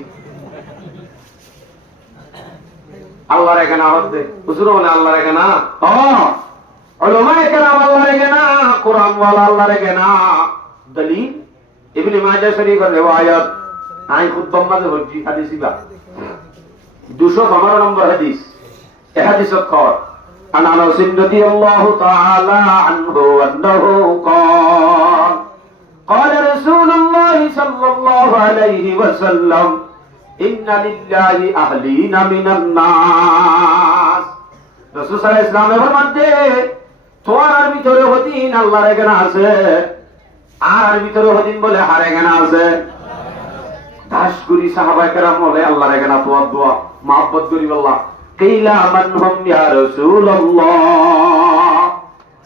আল্লাহ রেগে না হদ্দে হুজুর মানে আল্লাহ রেগে না উলামায়ে কেরাম আল্লাহ রেগে না, কোরআন ওয়ালা আল্লাহ রেগে না। দলিল ইবনে মাজাহ শরীফের রিওয়ায়াত আই খুতবা মাঝে হজি হাদিসি বা 215 নম্বর হাদিস এই হাদিসত কর আন আনাস রাদিয়াল্লাহু তাআলা আনহু আন্নাহু قال قال رسول الله صلى الله عليه وسلم ان لله اهلين من الناس। রাসূল সাল্লাল্লাহু আলাইহি ওয়াসাল্লাম ফরমাতে তোমার ভিতরে হদিন আল্লাহর এখানে আছে আর ভিতরে হদিন বলে হারে এখানে আছে। দাসগুরি সাহাবায়ে কেরাম বলে আল্লাহর এখানে তোয়া দোয়া মহব্বত করি আল্লাহ কিলা মান হুম ইয়া রাসূলুল্লাহ।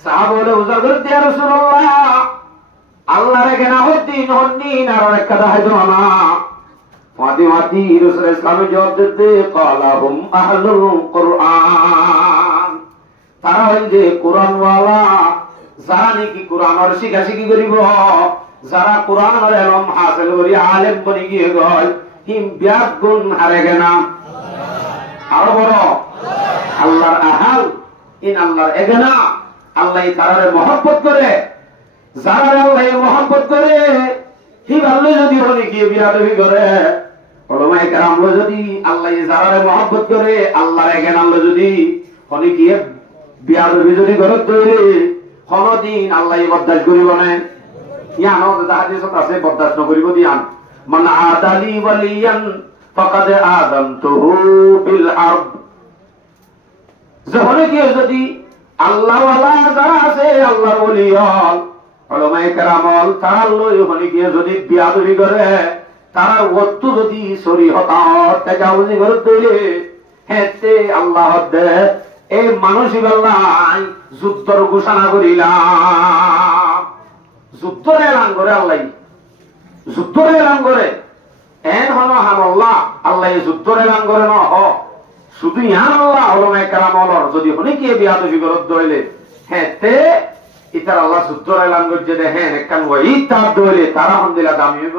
সাহাবা বলে হুজুর করতে ইয়া রাসূলুল্লাহ আল্লাহর এখানে হদিন হদিন আর একটা দেখাইতো না। মাতি মাতি রাসূল ইসলামে জবাব দিতে ক্বালাহুম আহলুল কুরআন, তারা হইছে কোরআন ওয়ালা, যারা নাকি কোরআনের শিখাশিখি করিব, যারা কোরআনের ইলম হাসিল করি আলেম বনি গিয়ে গয়, হিম বিয়াত গুণ হারে গেনা আরো বড় আল্লাহর আহাল, ইন আল্লাহর এগেনা। আল্লাহ তারারে মহব্বত করে, যারা আল্লাহ মহব্বত করে, হি আল্লাহ যদি হলে গিয়ে বিয়াদবি করে, ওলামায়ে কেরাম যদি আল্লাহ যারারে মহব্বত করে, আল্লাহর এগেনা আল্লাহ যদি হলে গিয়ে বিয়াদবি যদি করে তৈরি কোনদিন আল্লাহ বরদাস্ত করিব না। ইয়ান হাদিসত আছে বরদাস্ত নকরিব দিয়ান, মান আদালি ওয়ালিয়ান ফাকাদ আযানতুহু বিল হারব। যখন কেউ যদি আল্লাহ ওয়ালা যারা আছে আল্লাহর ওলি হল, উলামায়ে কেরাম হল, তার লই হলি গিয়ে যদি বিয়াদবি করে, তার ওয়াক্ত যদি শরীয়ত তাজাউজি করে তৈরি হেতে আল্লাহ দে এই মানসিক আল্লাহ যুদ্ধর ঘোষণা করিলাম। যুদ্ধের এলান করে আল্লাহ, যুদ্ধের এলান করে এন হল হামল্লাহ আল্লাহ যুদ্ধের এলান করে ন শুধু ইয়ান আল্লাহ উলামায়ে কেরাম হলর যদি হনিকে বিয়াদবি করে দইলে হেতে ইতার আল্লাহ যুদ্ধের এলান করছে দে হ্যাঁ একখান ওই তার দইলে তারা হন দিলা দামি হইব।